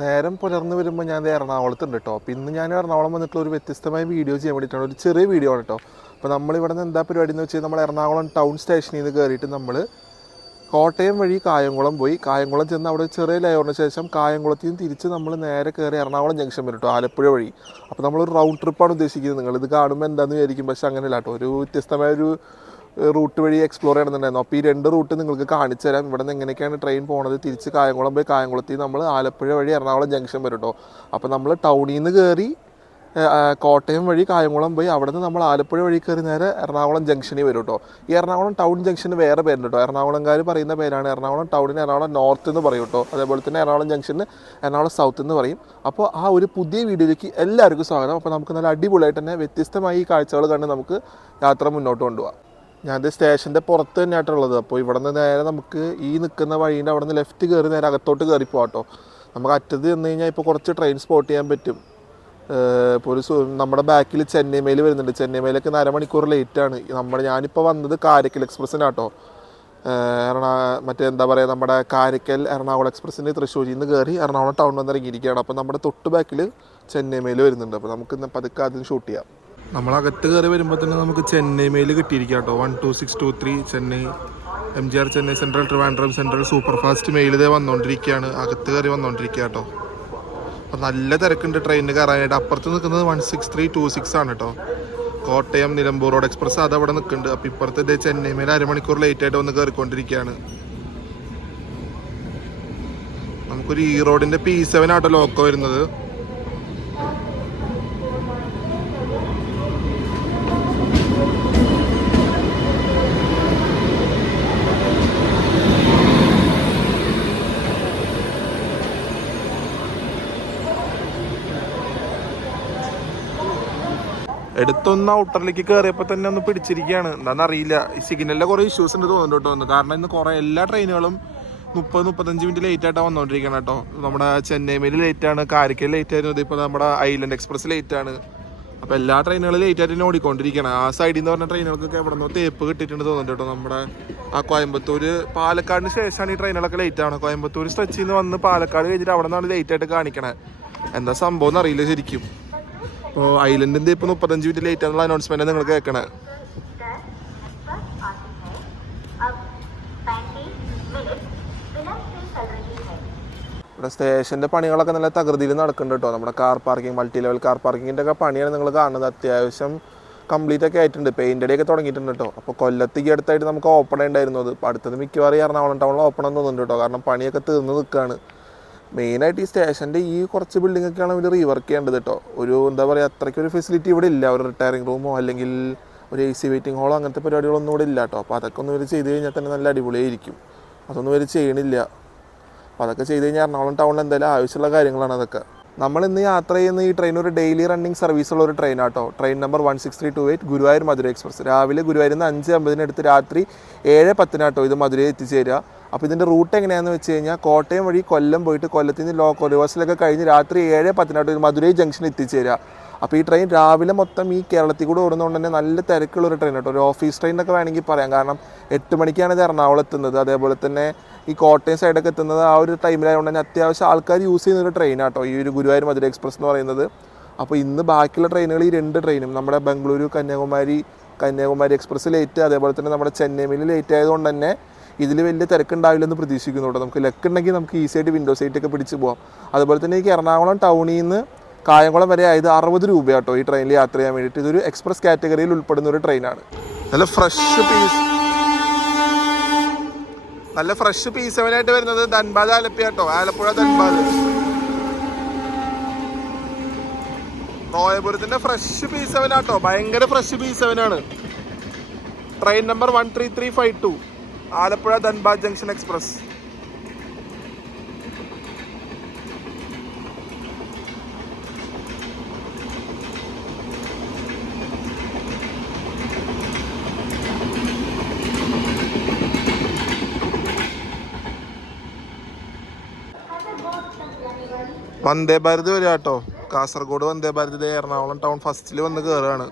നേരം പുലർന്ന് വരുമ്പോൾ ഞാൻ എറണാകുളത്തുണ്ട് കേട്ടോ. അപ്പോൾ ഇന്ന് ഞാൻ എറണാകുളം വന്നിട്ടുള്ള ഒരു വ്യത്യസ്തമായ വീഡിയോ ചെയ്യാൻ വേണ്ടിയിട്ടാണ്. ഒരു ചെറിയ വീഡിയോ ആണ് കേട്ടോ. അപ്പോൾ നമ്മളിവിടെ നിന്ന് എന്താ പരിപാടി എന്ന് വെച്ചാൽ നമ്മൾ എറണാകുളം ടൗൺ സ്റ്റേഷനിൽ നിന്ന് കയറിയിട്ട് നമ്മൾ കോട്ടയം വഴി കായംകുളം പോയി. കായംകുളം ചെന്ന് അവിടെ ചെറിയ ലെയറിന് ശേഷം കായംകുളത്തിൽ നിന്ന് തിരിച്ച് നമ്മൾ നേരെ കയറി എറണാകുളം ജംഗ്ഷൻ വരും കേട്ടോ, ആലപ്പുഴ വഴി. അപ്പോൾ നമ്മളൊരു റൗണ്ട് ട്രിപ്പാണ് ഉദ്ദേശിക്കുന്നത്. നിങ്ങളിത് കാണുമ്പോൾ എന്താണെന്ന് വിചാരിക്കും, പക്ഷേ അങ്ങനെയല്ല കേട്ടോ. ഒരു വ്യത്യസ്തമായൊരു റൂട്ട് വഴി എക്സ്പ്ലോർ ചെയ്യണമെന്നുണ്ടായിരുന്നു. അപ്പോൾ ഈ 2 റൂട്ട് നിങ്ങൾക്ക് കാണിച്ചു തരാം. ഇവിടെ നിന്ന് എങ്ങനെയൊക്കെയാണ് ട്രെയിൻ പോകുന്നത്. തിരിച്ച് കായംകുളം പോയി കായംകുളത്തിൽ നമ്മൾ ആലപ്പുഴ വഴി എറണാകുളം ജംഗ്ഷൻ വരും കേട്ടോ. അപ്പോൾ നമ്മൾ ടൗണിൽ നിന്ന് കയറി കോട്ടയം വഴി കായംകുളം പോയി അവിടെ നിന്ന് നമ്മൾ ആലപ്പുഴ വഴി കയറി നേരെ എറണാകുളം ജംഗ്ഷനിൽ വരും കേട്ടോ. ഈ എറണാകുളം ടൗൺ ജംഗ്ഷന് വേറെ പേരുണ്ട് കേട്ടോ. എറണാകുളംകാർ പറയുന്ന പേരാണ് എറണാകുളം ടൗണിന് എറണാകുളം നോർത്ത് എന്ന് പറയും കേട്ടോ. അതേപോലെ തന്നെ എറണാകുളം ജംഗ്ഷന് എറണാകുളം സൗത്ത് എന്ന് പറയും. അപ്പോൾ ആ ഒരു പുതിയ വീഡിയോയിലേക്ക് എല്ലാവർക്കും സ്വാഗതം. അപ്പോൾ നമുക്ക് നല്ല അടിപൊളിയായിട്ട് തന്നെ വ്യത്യസ്തമായി ഈ കാഴ്ചകൾ കണ്ട് നമുക്ക് യാത്ര മുന്നോട്ട് കൊണ്ടുപോകാം. ഞാനത് സ്റ്റേഷൻ്റെ പുറത്ത് തന്നെയായിട്ടുള്ളത്. അപ്പോൾ ഇവിടെ നിന്ന് നേരെ നമുക്ക് ഈ നിൽക്കുന്ന വഴീൻ്റെ അവിടെ നിന്ന് ലെഫ്റ്റ് കയറി നേരെ അകത്തോട്ട് കയറി പോകാം കേട്ടോ. നമുക്ക് അറ്റത്ത് ചെന്ന് കഴിഞ്ഞാൽ ഇപ്പോൾ കുറച്ച് ട്രെയിൻ സ്പോട്ട് ചെയ്യാൻ പറ്റും. ഇപ്പോൾ നമ്മുടെ ബാക്കിൽ ചെന്നൈ മെയിൽ വരുന്നുണ്ട്. ചെന്നൈ മെയിലൊക്കെ 1.5 മണിക്കൂർ ലേറ്റാണ്. ഞാനിപ്പോൾ വന്നത് കാരക്കൽ എക്സ്പ്രസ്സിനാട്ടോ. മറ്റേ എന്താ പറയുക, നമ്മുടെ കാരക്കൽ എറണാകുളം എക്സ്പ്രസ്സിന് തൃശ്ശൂരിൽ നിന്ന് കയറി എറണാകുളം ടൗൺ വന്ന് ഇറങ്ങിയിരിക്കുകയാണ്. അപ്പോൾ നമ്മുടെ തൊട്ട് ബാക്കിൽ ചെന്നൈ മെയിൽ വരുന്നുണ്ട്. അപ്പോൾ നമുക്ക് പതുക്കെ അതിന് ഷൂട്ട് ചെയ്യാം. നമ്മളകത്ത് കയറി വരുമ്പോൾ തന്നെ നമുക്ക് ചെന്നൈ മെയിൽ കിട്ടിയിരിക്കുക കേട്ടോ. 12623 Chennai MGR Chennai central Trivandrum central super fast mail ഇതേ വന്നുകൊണ്ടിരിക്കുകയാണ്. അകത്ത് കയറി വന്നുകൊണ്ടിരിക്കുക കേട്ടോ. അപ്പോൾ നല്ല തിരക്കുണ്ട് ട്രെയിനിന് കയറാനായിട്ട്. അപ്പുറത്ത് നിൽക്കുന്നത് 16326 ആണ് കേട്ടോ. കോട്ടയം നിലമ്പൂർ റോഡ് എക്സ്പ്രസ് അതവിടെ നിൽക്കുന്നുണ്ട്. അപ്പോൾ ഇപ്പുറത്തെ ഇതേ ചെന്നൈ മെയിൽ 1.5 മണിക്കൂർ ലേറ്റായിട്ട് വന്ന് കയറിക്കൊണ്ടിരിക്കുകയാണ്. നമുക്കൊരു ഈ റോഡിൻ്റെ P7 ആട്ടോ ലോക്കോ വരുന്നത്. എടുത്തൊന്ന് ഔട്ടറിലേക്ക് കയറിയപ്പോൾ തന്നെ ഒന്ന് പിടിച്ചിരിക്കുകയാണ്. എന്താണെന്നറിയില്ല, ഈ സിഗ്നലിലെ കുറേ ഇഷ്യൂസ് ഉണ്ട് തോന്നുന്നുണ്ട് കേട്ടോ. കാരണം ഇന്ന് കുറേ എല്ലാ ട്രെയിനുകളും 30-35 മിനിറ്റ് ലേറ്റ് ആയിട്ടാണ് വന്നുകൊണ്ടിരിക്കണം കേട്ടോ. നമ്മുടെ ചെന്നൈ മെയിൽ ലേറ്റാണ്, കാരക്കൽ ലേറ്റ് ആയിരുന്നു, ഇപ്പോൾ നമ്മുടെ ഐലൻഡ് എക്സ്പ്രസ് ലേറ്റാണ്. അപ്പോൾ എല്ലാ ട്രെയിനുകളും ലേറ്റ് ആയിട്ട് തന്നെ ഓടിക്കൊണ്ടിരിക്കണം. ആ സൈഡിൽ നിന്ന് പറഞ്ഞ ട്രെയിനുകൾക്കൊക്കെ എവിടെ നിന്നോ തേപ്പ് കിട്ടിയിട്ടുണ്ട് തോന്നുന്നുണ്ട് കേട്ടോ. നമ്മുടെ ആ കോയമ്പത്തൂർ പാലക്കാടിന് ശേഷമാണ് ഈ ട്രെയിനുകളൊക്കെ ലേറ്റ് ആണ്. കോയമ്പത്തൂർ സ്ട്രെച്ചിൽ നിന്ന് വന്ന് പാലക്കാട് കഴിഞ്ഞിട്ട് അവിടെ നിന്നാണ് ലേറ്റ് ആയിട്ട് കാണിക്കണേ. എന്താ സംഭവം എന്നറിയില്ല ശരിക്കും. അപ്പോൾ ഐലൻഡിൻ്റെ ഇപ്പോൾ 35 മിനിറ്റ് ലേറ്റ് ആണെന്നുള്ള അനൗൺസ്മെന്റ് നിങ്ങൾ കേൾക്കണേ. ഇവിടെ സ്റ്റേഷൻ്റെ പണികളൊക്കെ നല്ല തകൃതിയിൽ നടക്കുന്നുണ്ട് കേട്ടോ. നമ്മുടെ car parking, multi level car പാർക്കിങ്ങിൻ്റെ ഒക്കെ പണിയാണ് നിങ്ങൾ കാണുന്നത്. അത്യാവശ്യം കംപ്ലീറ്റ് ഒക്കെ ആയിട്ടുണ്ട്. പെയിൻ്റ് അടിയൊക്കെ തുടങ്ങിയിട്ടുണ്ട് കേട്ടോ. അപ്പോൾ കൊല്ലത്തേക്ക് അടുത്തായിട്ട് നമുക്ക് ഓപ്പൺ ഉണ്ടായിരുന്നു. അത് അടുത്തത് മിക്കവാറും എറണാകുളം ടൗണിൽ ഓപ്പൺ എന്ന് തോന്നുന്നുണ്ട് കേട്ടോ. കാരണം പണിയൊക്കെ തീർന്ന് നിൽക്കുകയാണ്. മെയിനായിട്ട് ഈ സ്റ്റേഷൻ്റെ ഈ കുറച്ച് ബിൽഡിങ്ങൊക്കെയാണ് ഇവർ റീവർക്ക് ചെയ്യേണ്ടത് കേട്ടോ. ഒരു എന്താ പറയുക, അത്രയ്ക്കൊരു ഫെസിലിറ്റി ഇവിടെ ഇല്ല. ഒരു റിട്ടയറിംഗ് റൂമോ അല്ലെങ്കിൽ ഒരു AC വെയിറ്റിംഗ് ഹോളോ അങ്ങനത്തെ പരിപാടികളൊന്നും ഇവിടെ ഇല്ല കേട്ടോ. അപ്പോൾ അതൊക്കെ ഒന്ന് ഇവർ ചെയ്ത് കഴിഞ്ഞാൽ തന്നെ നല്ല അടിപൊളിയായിരിക്കും. അതൊന്നും ഇവർ ചെയ്യണില്ല. അപ്പോൾ അതൊക്കെ ചെയ്ത് കഴിഞ്ഞാൽ എറണാകുളം ടൗണിൽ എന്തായാലും ആവശ്യമുള്ള കാര്യങ്ങളാണ് അതൊക്കെ. നമ്മളിന്ന് യാത്ര ചെയ്യുന്ന ഈ ട്രെയിൻ ഒരു ഡെയിലി റണ്ണിങ് സർവീസുള്ള ഒരു ട്രെയിൻ ആട്ടോ. ട്രെയിൻ നമ്പർ 16328 ഗുരുവായൂർ മധുര എക്സ്പ്രസ്. രാവിലെ ഗുരുവായൂരിൽ നിന്ന് 5:50 എടുത്ത് രാത്രി 7:10 ഇത് മധുരയിൽ എത്തിച്ചേരുക. അപ്പോൾ ഇതിൻ്റെ റൂട്ട് എങ്ങനെയാണെന്ന് വെച്ച് കഴിഞ്ഞാൽ കോട്ടയം വഴി കൊല്ലം പോയിട്ട് കൊല്ലത്തിൽ നിന്ന് ലോക്കൽ റിവേഴ്സിലൊക്കെ കഴിഞ്ഞ് രാത്രി 7:10 ഇത് മധുരൈ ജംഗ്ഷനിൽ എത്തിച്ചേരുക. അപ്പോൾ ഈ ട്രെയിൻ രാവിലെ മൊത്തം ഈ കേരളത്തിൽ കൂടെ ഓടുന്നതുകൊണ്ട് തന്നെ നല്ല തിരക്കുള്ളൊരു ട്രെയിൻ കേട്ടോ. ഒരു ഓഫീസ് ട്രെയിൻ എന്നൊക്കെ വേണമെങ്കിൽ പറയാം. കാരണം 8 മണിക്കാണ് ഇത് എറണാകുളം എത്തുന്നത്. അതേപോലെ തന്നെ ഈ കോട്ടയം സൈഡൊക്കെ എത്തുന്നത് ആ ഒരു ടൈമിലായതുകൊണ്ട് തന്നെ അത്യാവശ്യം ആൾക്കാർ യൂസ് ചെയ്യുന്നൊരു ട്രെയിൻ ആട്ടോ ഈ ഒരു ഗുരുവായൂർ മധുര എക്സ്പ്രസ് എന്ന് പറയുന്നത്. അപ്പോൾ ഇന്ന് ബാക്കിയുള്ള ട്രെയിനുകൾ ഈ 2 ട്രെയിനും നമ്മുടെ ബംഗളൂരു കന്യാകുമാരി എക്സ്പ്രസ് ലേറ്റ്, അതേപോലെ തന്നെ നമ്മുടെ ചെന്നൈ മെയിൽ ലേറ്റ് ആയതുകൊണ്ട് തന്നെ ഇതിൽ വലിയ തിരക്കുണ്ടാവില്ലെന്ന് പ്രതീക്ഷിക്കുന്നുണ്ട്. നമുക്ക് ലക്കുണ്ടെങ്കിൽ നമുക്ക് ഈസിയായിട്ട് വിൻഡോ സീറ്റൊക്കെ പിടിച്ച് പോകാം. അതുപോലെ തന്നെ ഈ എറണാകുളം ടൗണിൽ നിന്ന് കായംകുളം വരെ ആയത് 60 രൂപയാട്ടോ ഈ ട്രെയിനിൽ യാത്ര ചെയ്യാൻ വേണ്ടിയിട്ട്. ഇതൊരു എക്സ്പ്രസ് കാറ്റഗറിയിൽ ഉൾപ്പെടുന്ന ഒരു ട്രെയിനാണ്. നല്ല ഫ്രഷ് P7 ആയിട്ട് വരുന്നത് ധൻബാദ് ആലപ്പുഴ ആലപ്പുഴ ധൻബാദ്. നോയപുരത്തിന്റെ ഫ്രഷ് P7 ആട്ടോ. ഭയങ്കര ഫ്രഷ് P7 ആണ്. Train number 13352 Alappuzha Dhanbad junction express. Vande Bharat വരിക കേട്ടോ. കാസർഗോഡ് വന്ദേ ഭാരത് എറണാകുളം ടൗൺ ഫസ്റ്റിൽ വന്ന് കയറുകയാണ്.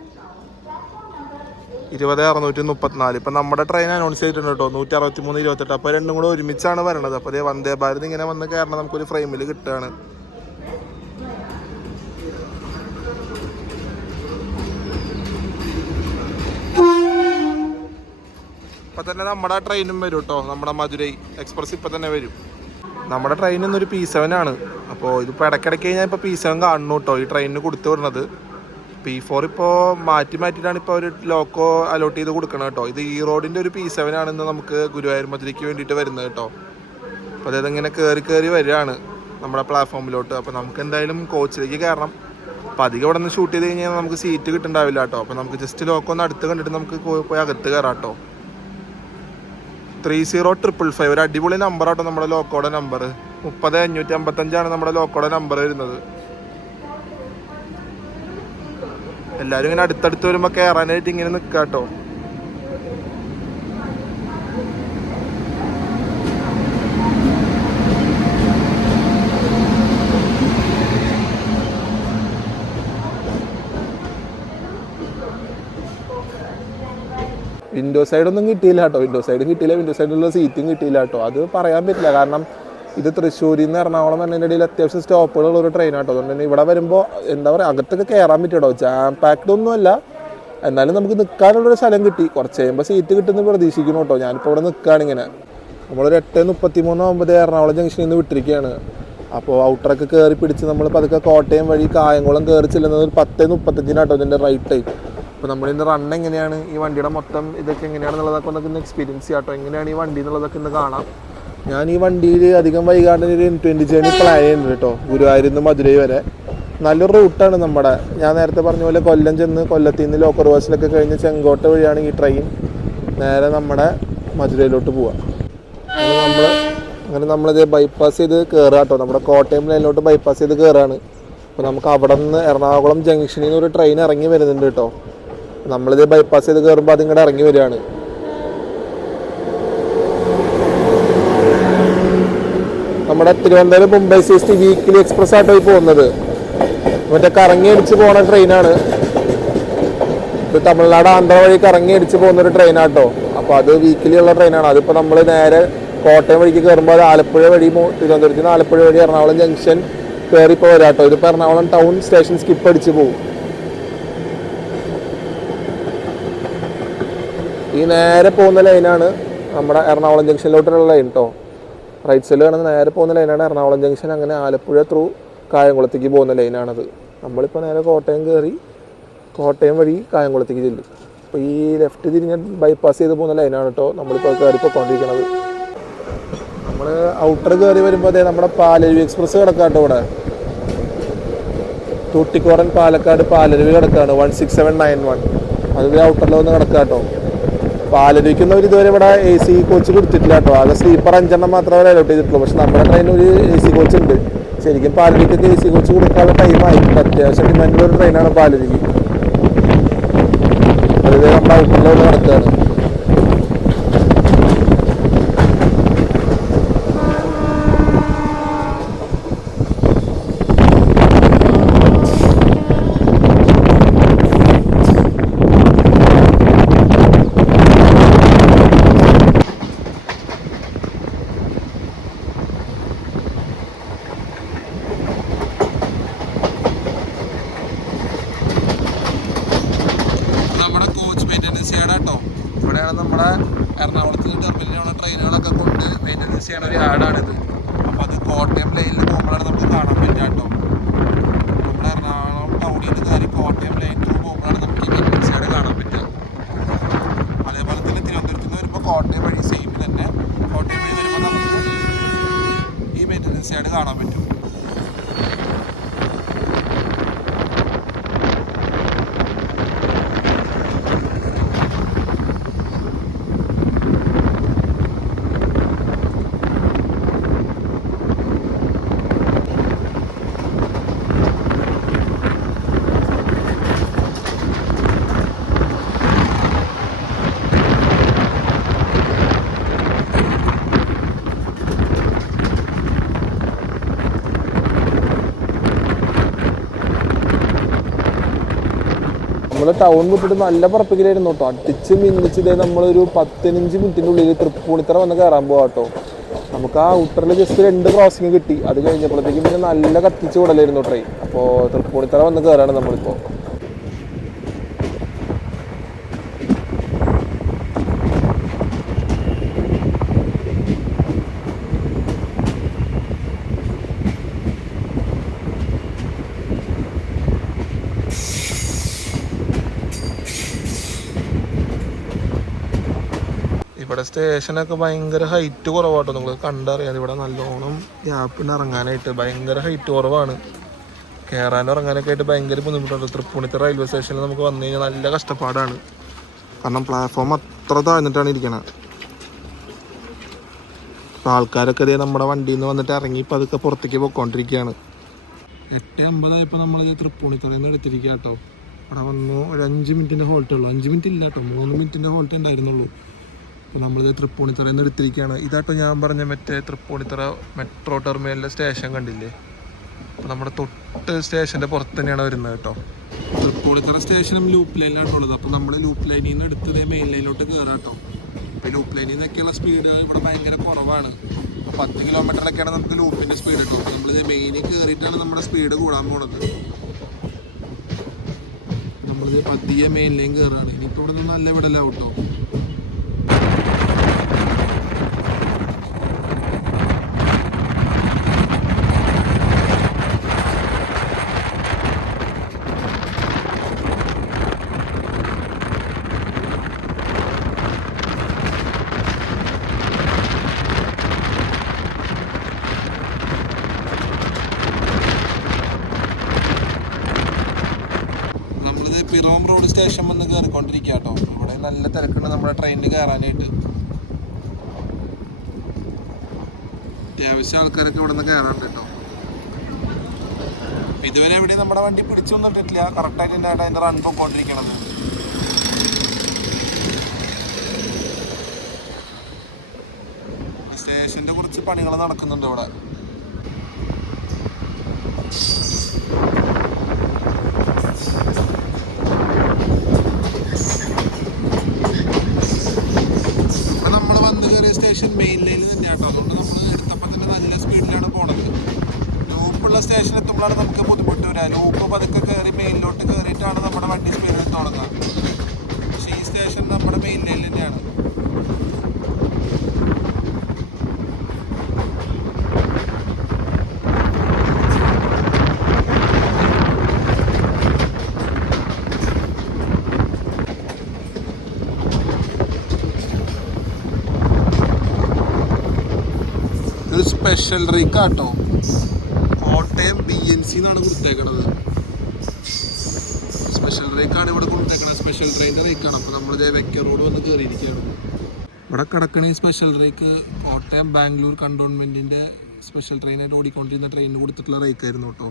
20,634. ഇപ്പം നമ്മുടെ ട്രെയിൻ അനൗൺസ് ചെയ്തിട്ടുണ്ട് കേട്ടോ 163-28. അപ്പോൾ രണ്ടും കൂടെ ഒരുമിച്ചാണ് വരണത്. അപ്പോൾ അതേ വന്ദേ ഭാരത് ഇങ്ങനെ വന്ന് കയറണം നമുക്കൊരു ഫ്രെയിമിൽ കിട്ടുകയാണ്. തന്നെ നമ്മുടെ ട്രെയിനും വരും കേട്ടോ. നമ്മുടെ മധുരൈ എക്സ്പ്രസ് ഇപ്പം തന്നെ വരും. നമ്മുടെ ട്രെയിൻ ഇന്നൊരു P7 ആണ്. അപ്പോൾ ഇതിപ്പോൾ ഇടയ്ക്കിടയ്ക്ക് കഴിഞ്ഞാൽ ഇപ്പോൾ P7 കാണുന്നു കേട്ടോ ഈ ട്രെയിനിന് കൊടുത്തു വിടുന്നത്. P4 ഇപ്പോൾ മാറ്റിയിട്ടാണ് ഇപ്പോൾ ഒരു ലോക്കോ അലോട്ട് ചെയ്ത് കൊടുക്കണം കേട്ടോ. ഇത് ഈ റോഡിൻ്റെ ഒരു P7 ആണെന്ന് നമുക്ക് ഗുരുവായൂർ മധുരയ്ക്ക് വേണ്ടിയിട്ട് വരുന്നത് കേട്ടോ. അപ്പോൾ അതായത് ഇങ്ങനെ കയറി വരികയാണ് നമ്മുടെ പ്ലാറ്റ്ഫോമിലോട്ട്. അപ്പോൾ നമുക്ക് എന്തായാലും കോച്ചിലേക്ക് കയറണം. അപ്പോൾ അധികം ഇവിടെ നിന്ന് ഷൂട്ട് ചെയ്ത് കഴിഞ്ഞാൽ നമുക്ക് സീറ്റ് കിട്ടുന്നുണ്ടാവില്ല കേട്ടോ. അപ്പോൾ നമുക്ക് ജസ്റ്റ് ലോക്കോ ഒന്ന് അടുത്ത് കണ്ടിട്ട് നമുക്ക് പോയി അകത്ത് കയറാം കേട്ടോ. 30555 ഒരു അടിപൊളി നമ്പർ ആട്ടോ നമ്മുടെ ലോക്കോയുടെ നമ്പർ. 30555 നമ്മുടെ ലോക്കോയുടെ നമ്പർ വരുന്നത്. എല്ലാവരും ഇങ്ങനെ അടുത്തടുത്ത് വരുമ്പോൾ കയറാനായിട്ട് ഇങ്ങനെ നിൽക്കാം കേട്ടോ. വിൻഡോ സൈഡൊന്നും കിട്ടിയില്ല കേട്ടോ. വിൻഡോ സൈഡും കിട്ടിയില്ല, വിൻഡോ സൈഡിലുള്ള സീറ്റും കിട്ടിയില്ല കേട്ടോ. അത് പറയാൻ പറ്റില്ല, കാരണം ഇത് തൃശ്ശൂരിൽ നിന്ന് എറണാകുളം എന്നതിൻ്റെ ഇടയിൽ അത്യാവശ്യം സ്റ്റോപ്പുകളുള്ള ഒരു ട്രെയിൻ ആട്ടോ. അതുകൊണ്ട് തന്നെ ഇവിടെ വരുമ്പോൾ എന്താ പറയുക, അകത്തൊക്കെ കയറാൻ പറ്റുമോ. ജാം പാക്ഡ് ഒന്നുമല്ല, എന്നാലും നമുക്ക് നിൽക്കാനുള്ളൊരു സ്ഥലം കിട്ടി. കുറച്ച് കഴിയുമ്പോൾ സീറ്റ് കിട്ടുമെന്ന് പ്രതീക്ഷിക്കണം കേട്ടോ. ഞാനിപ്പോൾ ഇവിടെ നിൽക്കുകയാണ് ഇങ്ങനെ. നമ്മളൊരു 8:33 എറണാകുളം ജംഗ്ഷനിൽ നിന്ന് വിട്ടിരിക്കുകയാണ്. അപ്പോൾ ഔട്ടറൊക്കെ കയറി പിടിച്ച് നമ്മൾ പതുക്കെ കോട്ടയം വഴി കായംകുളം കയറി ചെല്ലുന്നത് ഒരു 10:35 ഇതിൻ്റെ റൈറ്റ് ടൈം. അപ്പോൾ നമ്മളിന്ന് റൺ എങ്ങനെയാണ്, ഈ വണ്ടിയുടെ മൊത്തം ഇതൊക്കെ എങ്ങനെയാണെന്നുള്ളതൊക്കെ ഒന്ന് എക്സ്പീരിയൻസ് ചെയ്യാം കേട്ടോ. എങ്ങനെയാണ് ഈ വണ്ടി എന്നുള്ളതൊക്കെ ഇന്ന് കാണാം. ഞാൻ ഈ വണ്ടിയിൽ അധികം വൈകാണ്ട് ഒരു N20 ജേണി പ്ലാൻ ചെയ്യുന്നുണ്ട് കേട്ടോ. ഗുരുവായൂരിൽ നിന്ന് മധുരൈ വരെ നല്ലൊരു റൂട്ടാണ് നമ്മുടെ. ഞാൻ നേരത്തെ പറഞ്ഞ പോലെ കൊല്ലം ചെന്ന് കൊല്ലത്തിൽ നിന്ന് ലോക്കൽ ബസ്സിലൊക്കെ കഴിഞ്ഞ് ചെങ്കോട്ട വഴിയാണ് ഈ ട്രെയിൻ നേരെ നമ്മുടെ മധുരയിലോട്ട് പോവുക. അങ്ങനെ നമ്മളിത് ബൈപ്പാസ് ചെയ്ത് കയറുക കേട്ടോ. നമ്മുടെ കോട്ടയം ലൈനിലോട്ട് ബൈപ്പാസ് ചെയ്ത് കയറുകയാണ്. അപ്പോൾ നമുക്ക് അവിടെ നിന്ന് എറണാകുളം ജംഗ്ഷനിൽ നിന്ന് ഒരു ട്രെയിൻ ഇറങ്ങി വരുന്നുണ്ട് കേട്ടോ. നമ്മളിത് ബൈപ്പാസ് ചെയ്ത് കയറുമ്പോൾ അതിങ്ങോട്ട് ഇറങ്ങി വരികയാണ്. നമ്മുടെ Thiruvananthapuram Mumbai CST weekly express ആട്ടോ ഈ പോകുന്നത്. മറ്റേ കറങ്ങി അടിച്ച് പോകുന്ന ട്രെയിനാണ് ഇത്. തമിഴ്നാട് ആന്ധ്ര വഴി കറങ്ങി അടിച്ച് പോകുന്നൊരു ട്രെയിനാട്ടോ. അപ്പോൾ അത് വീക്കിലി ഉള്ള ട്രെയിനാണ്. അതിപ്പോൾ നമ്മൾ നേരെ കോട്ടയം വഴിക്ക് കയറുമ്പോൾ അത് ആലപ്പുഴ വഴി, തിരുവനന്തപുരത്ത് നിന്ന് ആലപ്പുഴ വഴി എറണാകുളം ജംഗ്ഷൻ കയറിപ്പോൾ വരാട്ടോ. ഇതിപ്പോൾ എറണാകുളം ടൗൺ സ്റ്റേഷൻ സ്കിപ്പ് അടിച്ച് പോകും. ഈ നേരെ പോകുന്ന ലൈനാണ് നമ്മുടെ എറണാകുളം ജംഗ്ഷനിലോട്ടുള്ള ലൈൻ കേട്ടോ. റൈറ്റ് സൈഡിൽ കാണുന്ന നേരെ പോകുന്ന ലൈനാണ് എറണാകുളം ജംഗ്ഷൻ. അങ്ങനെ ആലപ്പുഴ ത്രൂ കായംകുളത്തേക്ക് പോകുന്ന ലൈനാണത്. നമ്മളിപ്പോൾ നേരെ കോട്ടയം കയറി കോട്ടയം വഴി കായംകുളത്തേക്ക് ചെല്ലും. അപ്പോൾ ഈ ലെഫ്റ്റ് തിരിഞ്ഞ് ബൈപ്പാസ് ചെയ്ത് പോകുന്ന ലൈനാണ് കേട്ടോ നമ്മളിപ്പോൾ കയറി പോയിക്കൊണ്ടിരിക്കുന്നത്. നമ്മൾ ഔട്ടർ കയറി വരുമ്പോൾ അതേ നമ്മുടെ പാലരുവി എക്സ്പ്രസ് കിടക്കാട്ടോ. ഇവിടെ തൂട്ടിക്കോറൻ പാലക്കാട് പാലരുവി കിടക്കുകയാണ് 16791. അത് ഔട്ടറിൽ വന്ന് കിടക്കാട്ടോ. പാലരുവിക്കുന്നവർ ഇതുവരെ ഇവിടെ AC കോച്ച് കൊടുത്തിട്ടില്ല കേട്ടോ. ആകെ സ്ലീപ്പർ 5 മാത്രമേ അലോട്ട് ചെയ്തിട്ടുള്ളൂ. പക്ഷെ നമ്മുടെ ട്രെയിനിൽ ഒരു AC കോച്ച് ഉണ്ട്. ശരിക്കും പാലരുവിക്കൊക്കെ AC കോച്ച് കൊടുക്കാനുള്ള ടൈം ആയിട്ടുണ്ട്. അത്യാവശ്യം ഡിമാൻഡുള്ള ഒരു ട്രെയിനാണ് പാലരുവി. അത് നമ്മുടെ ഔട്ടറിൽ വന്ന് കിടക്കുകയാണ്. ഇവിടെയാണ് നമ്മുടെ എറണാകുളത്ത് നിന്ന് ടെർമിനലിലുള്ള ട്രെയിനുകളൊക്കെ കൊണ്ട് മെയിൻ്റനൻസ് ചെയ്യണ ഒരു യാർഡാണിത്. അപ്പോൾ അത് കോട്ടയം ലൈനിൽ പോകുമ്പോഴാണ് നമുക്ക് കാണാൻ പറ്റുക കേട്ടോ. നമ്മുടെ എറണാകുളം ടൗണിൽ നിന്ന് കയറി കോട്ടയം ലൈൻ ത്രൂ പോകുമ്പോഴാണ് നമുക്ക് ഈ മെയിൻ്റനൻസ് യാർഡ് കാണാൻ പറ്റുക. അതേപോലെ തന്നെ തിരുവനന്തപുരത്ത് നിന്ന് വരുമ്പോൾ കോട്ടയം വഴി സെയിം തന്നെ കോട്ടയം വഴി വരുമ്പോൾ നമുക്ക് ഈ മെയിൻ്റനൻസ് യാർഡ് കാണാൻ പറ്റും. നമ്മൾ ടൗൺ വിട്ടിട്ട് നല്ല പറപ്പിക്കലായിരുന്നു കേട്ടോ. അടിച്ച് മിന്നിച്ച് നമ്മളൊരു 15 മിനിറ്റിൻ്റെ ഉള്ളിൽ തൃപ്പൂണിത്തറ വന്ന് കയറാൻ പോകാം കേട്ടോ. നമുക്ക് ആ ഔട്ടറിൽ ജസ്റ്റ് 2 ക്രോസിങ് കിട്ടി. അത് കഴിഞ്ഞപ്പോഴത്തേക്കും പിന്നെ നല്ല കത്തിച്ച് വിടലായിരുന്നു ട്രെയിൻ. അപ്പോൾ തൃപ്പൂണിത്തറ വന്ന് കയറാണ് നമ്മളിപ്പോൾ. സ്റ്റേഷനൊക്കെ ഭയങ്കര ഹൈറ്റ് കുറവാട്ടോ. നിങ്ങൾ കണ്ടറിയാം, ഇവിടെ നല്ലോണം ഗ്യാപ്പിന് ഇറങ്ങാനായിട്ട് ഭയങ്കര ഹൈറ്റ് കുറവാണ്. കയറാനും ഇറങ്ങാനൊക്കെ ആയിട്ട് ഭയങ്കര ബുദ്ധിമുട്ടുണ്ട്. തൃപ്പൂണിത്തുറ റെയിൽവേ സ്റ്റേഷനിൽ നമുക്ക് വന്നു കഴിഞ്ഞാൽ നല്ല കഷ്ടപ്പാടാണ്. കാരണം പ്ലാറ്റ്ഫോം അത്ര താഴ്ന്നിട്ടാണ് ഇരിക്കണത്. അപ്പോൾ ആൾക്കാരൊക്കെ ഇതേ നമ്മുടെ വണ്ടിയിൽ നിന്ന് വന്നിട്ട് ഇറങ്ങി ഇപ്പോൾ അതൊക്കെ പുറത്തേക്ക് പോയിക്കൊണ്ടിരിക്കുകയാണ്. 8:50 നമ്മളിത് തൃപ്പൂണിത്തുറയിൽ നിന്ന് എടുത്തിരിക്കുക കേട്ടോ. അവിടെ വന്നു ഒരു 5 മിനിറ്റിൻ്റെ ഹോൾട്ടേ ഉള്ളൂ. 5 മിനിറ്റ് ഇല്ല കേട്ടോ, 3 മിനിറ്റിൻ്റെ ഹോൾട്ടേ ഉണ്ടായിരുന്നുള്ളൂ. അപ്പോൾ നമ്മളിത് തൃപ്പൂണിത്തുറയിൽ നിന്ന് എടുത്തിരിക്കുകയാണ്. ഇതാട്ടോ ഞാൻ പറഞ്ഞ മറ്റേ തൃപ്പൂണിത്തുറ മെട്രോ ടെർമിനലിലെ സ്റ്റേഷൻ കണ്ടില്ലേ? അപ്പോൾ നമ്മുടെ തൊട്ട് സ്റ്റേഷൻ്റെ പുറത്ത് തന്നെയാണ് വരുന്നത് കേട്ടോ. തൃപ്പൂണിത്തുറ സ്റ്റേഷനും ലൂപ്പ് ലൈനിലായിട്ടുള്ളത്. അപ്പോൾ നമ്മൾ ലൂപ്പ് ലൈനിൽ നിന്ന് എടുത്തത് മെയിൻ ലൈനിലോട്ട് കയറാം കേട്ടോ. ഇപ്പോൾ ലൂപ്പ് ലൈനിൽ നിന്നൊക്കെയുള്ള സ്പീഡ് ഇവിടെ ഭയങ്കര കുറവാണ്. 10 കിലോമീറ്ററിലൊക്കെയാണ് നമുക്ക് ലൂപ്പിൻ്റെ സ്പീഡ് കിട്ടും. അപ്പോൾ നമ്മളിത് മെയിനിൽ കയറിയിട്ടാണ് നമ്മുടെ സ്പീഡ് കൂടാൻ പോണത്. നമ്മളിത് പതിയെ മെയിൻ ലൈൻ കയറുകയാണ്. ഇനിയിപ്പോൾ ഇവിടെ നിന്ന് നല്ല വിടലാവും കേട്ടോ. പിറവം റോഡ് സ്റ്റേഷൻ വന്ന് കയറിക്കൊണ്ടിരിക്കുക കേട്ടോ. ഇവിടെ നല്ല തിരക്കുണ്ട് നമ്മുടെ ട്രെയിനിൽ കയറാനായിട്ട്. അത്യാവശ്യം ആൾക്കാരൊക്കെ ഇവിടെ നിന്ന് കയറാറുണ്ട് കേട്ടോ. ഇതുവരെ എവിടെ നമ്മുടെ വണ്ടി പിടിച്ചൊന്നും ഇട്ടിട്ടില്ല. കറക്റ്റായിട്ട് തന്നെയാണ് അതിൻ്റെ റൺ പോയിക്കൊണ്ടിരിക്കണത്. സ്റ്റേഷൻ്റെ കുറച്ച് പണികൾ നടക്കുന്നുണ്ട് ഇവിടെ. സ്റ്റേഷൻ മെയിൻ ലൈനിൽ തന്നെയാണ് കേട്ടോ. അതുകൊണ്ട് നമ്മൾ എടുത്തപ്പോൾ തന്നെ നല്ല സ്പീഡിലാണ് പോണത്. ലൂപ്പുള്ള സ്റ്റേഷൻ എത്തുമ്പോഴാണ് നമുക്ക് ബുദ്ധിമുട്ട് വരിക. ലൂപ്പ് പതുക്കെ കയറി മെയിനിലോട്ട് കയറിയിട്ടാണ് നമ്മുടെ വണ്ടി സ്പീഡിൽ തുടങ്ങുക. പക്ഷേ ഈ സ്റ്റേഷൻ നമ്മുടെ മെയിൻ ലൈനിൽ തന്നെയാണ്. ഇത് സ്പെഷ്യൽ റേക്കാട്ടോ. കോട്ടയം BNC എന്നാണ് കൊടുത്തേക്കണത്. സ്പെഷ്യൽ റേക്കാണ് ഇവിടെ കൊടുത്തേക്കണത്. സ്പെഷ്യൽ ട്രെയിനിൻ്റെ റേക്കാണ്. അപ്പോൾ നമ്മളിതേ വെക്ക റോഡ് വന്ന് കയറിയിരിക്കുകയാണ്. ഇവിടെ കിടക്കണ ഈ സ്പെഷ്യൽ റേക്ക് കോട്ടയം ബാംഗ്ലൂർ കണ്ടോൺമെൻറ്റിൻ്റെ സ്പെഷ്യൽ ട്രെയിനായിട്ട് ഓടിക്കൊണ്ടിരുന്ന ട്രെയിനിന് കൊടുത്തിട്ടുള്ള റേക്കായിരുന്നു കേട്ടോ.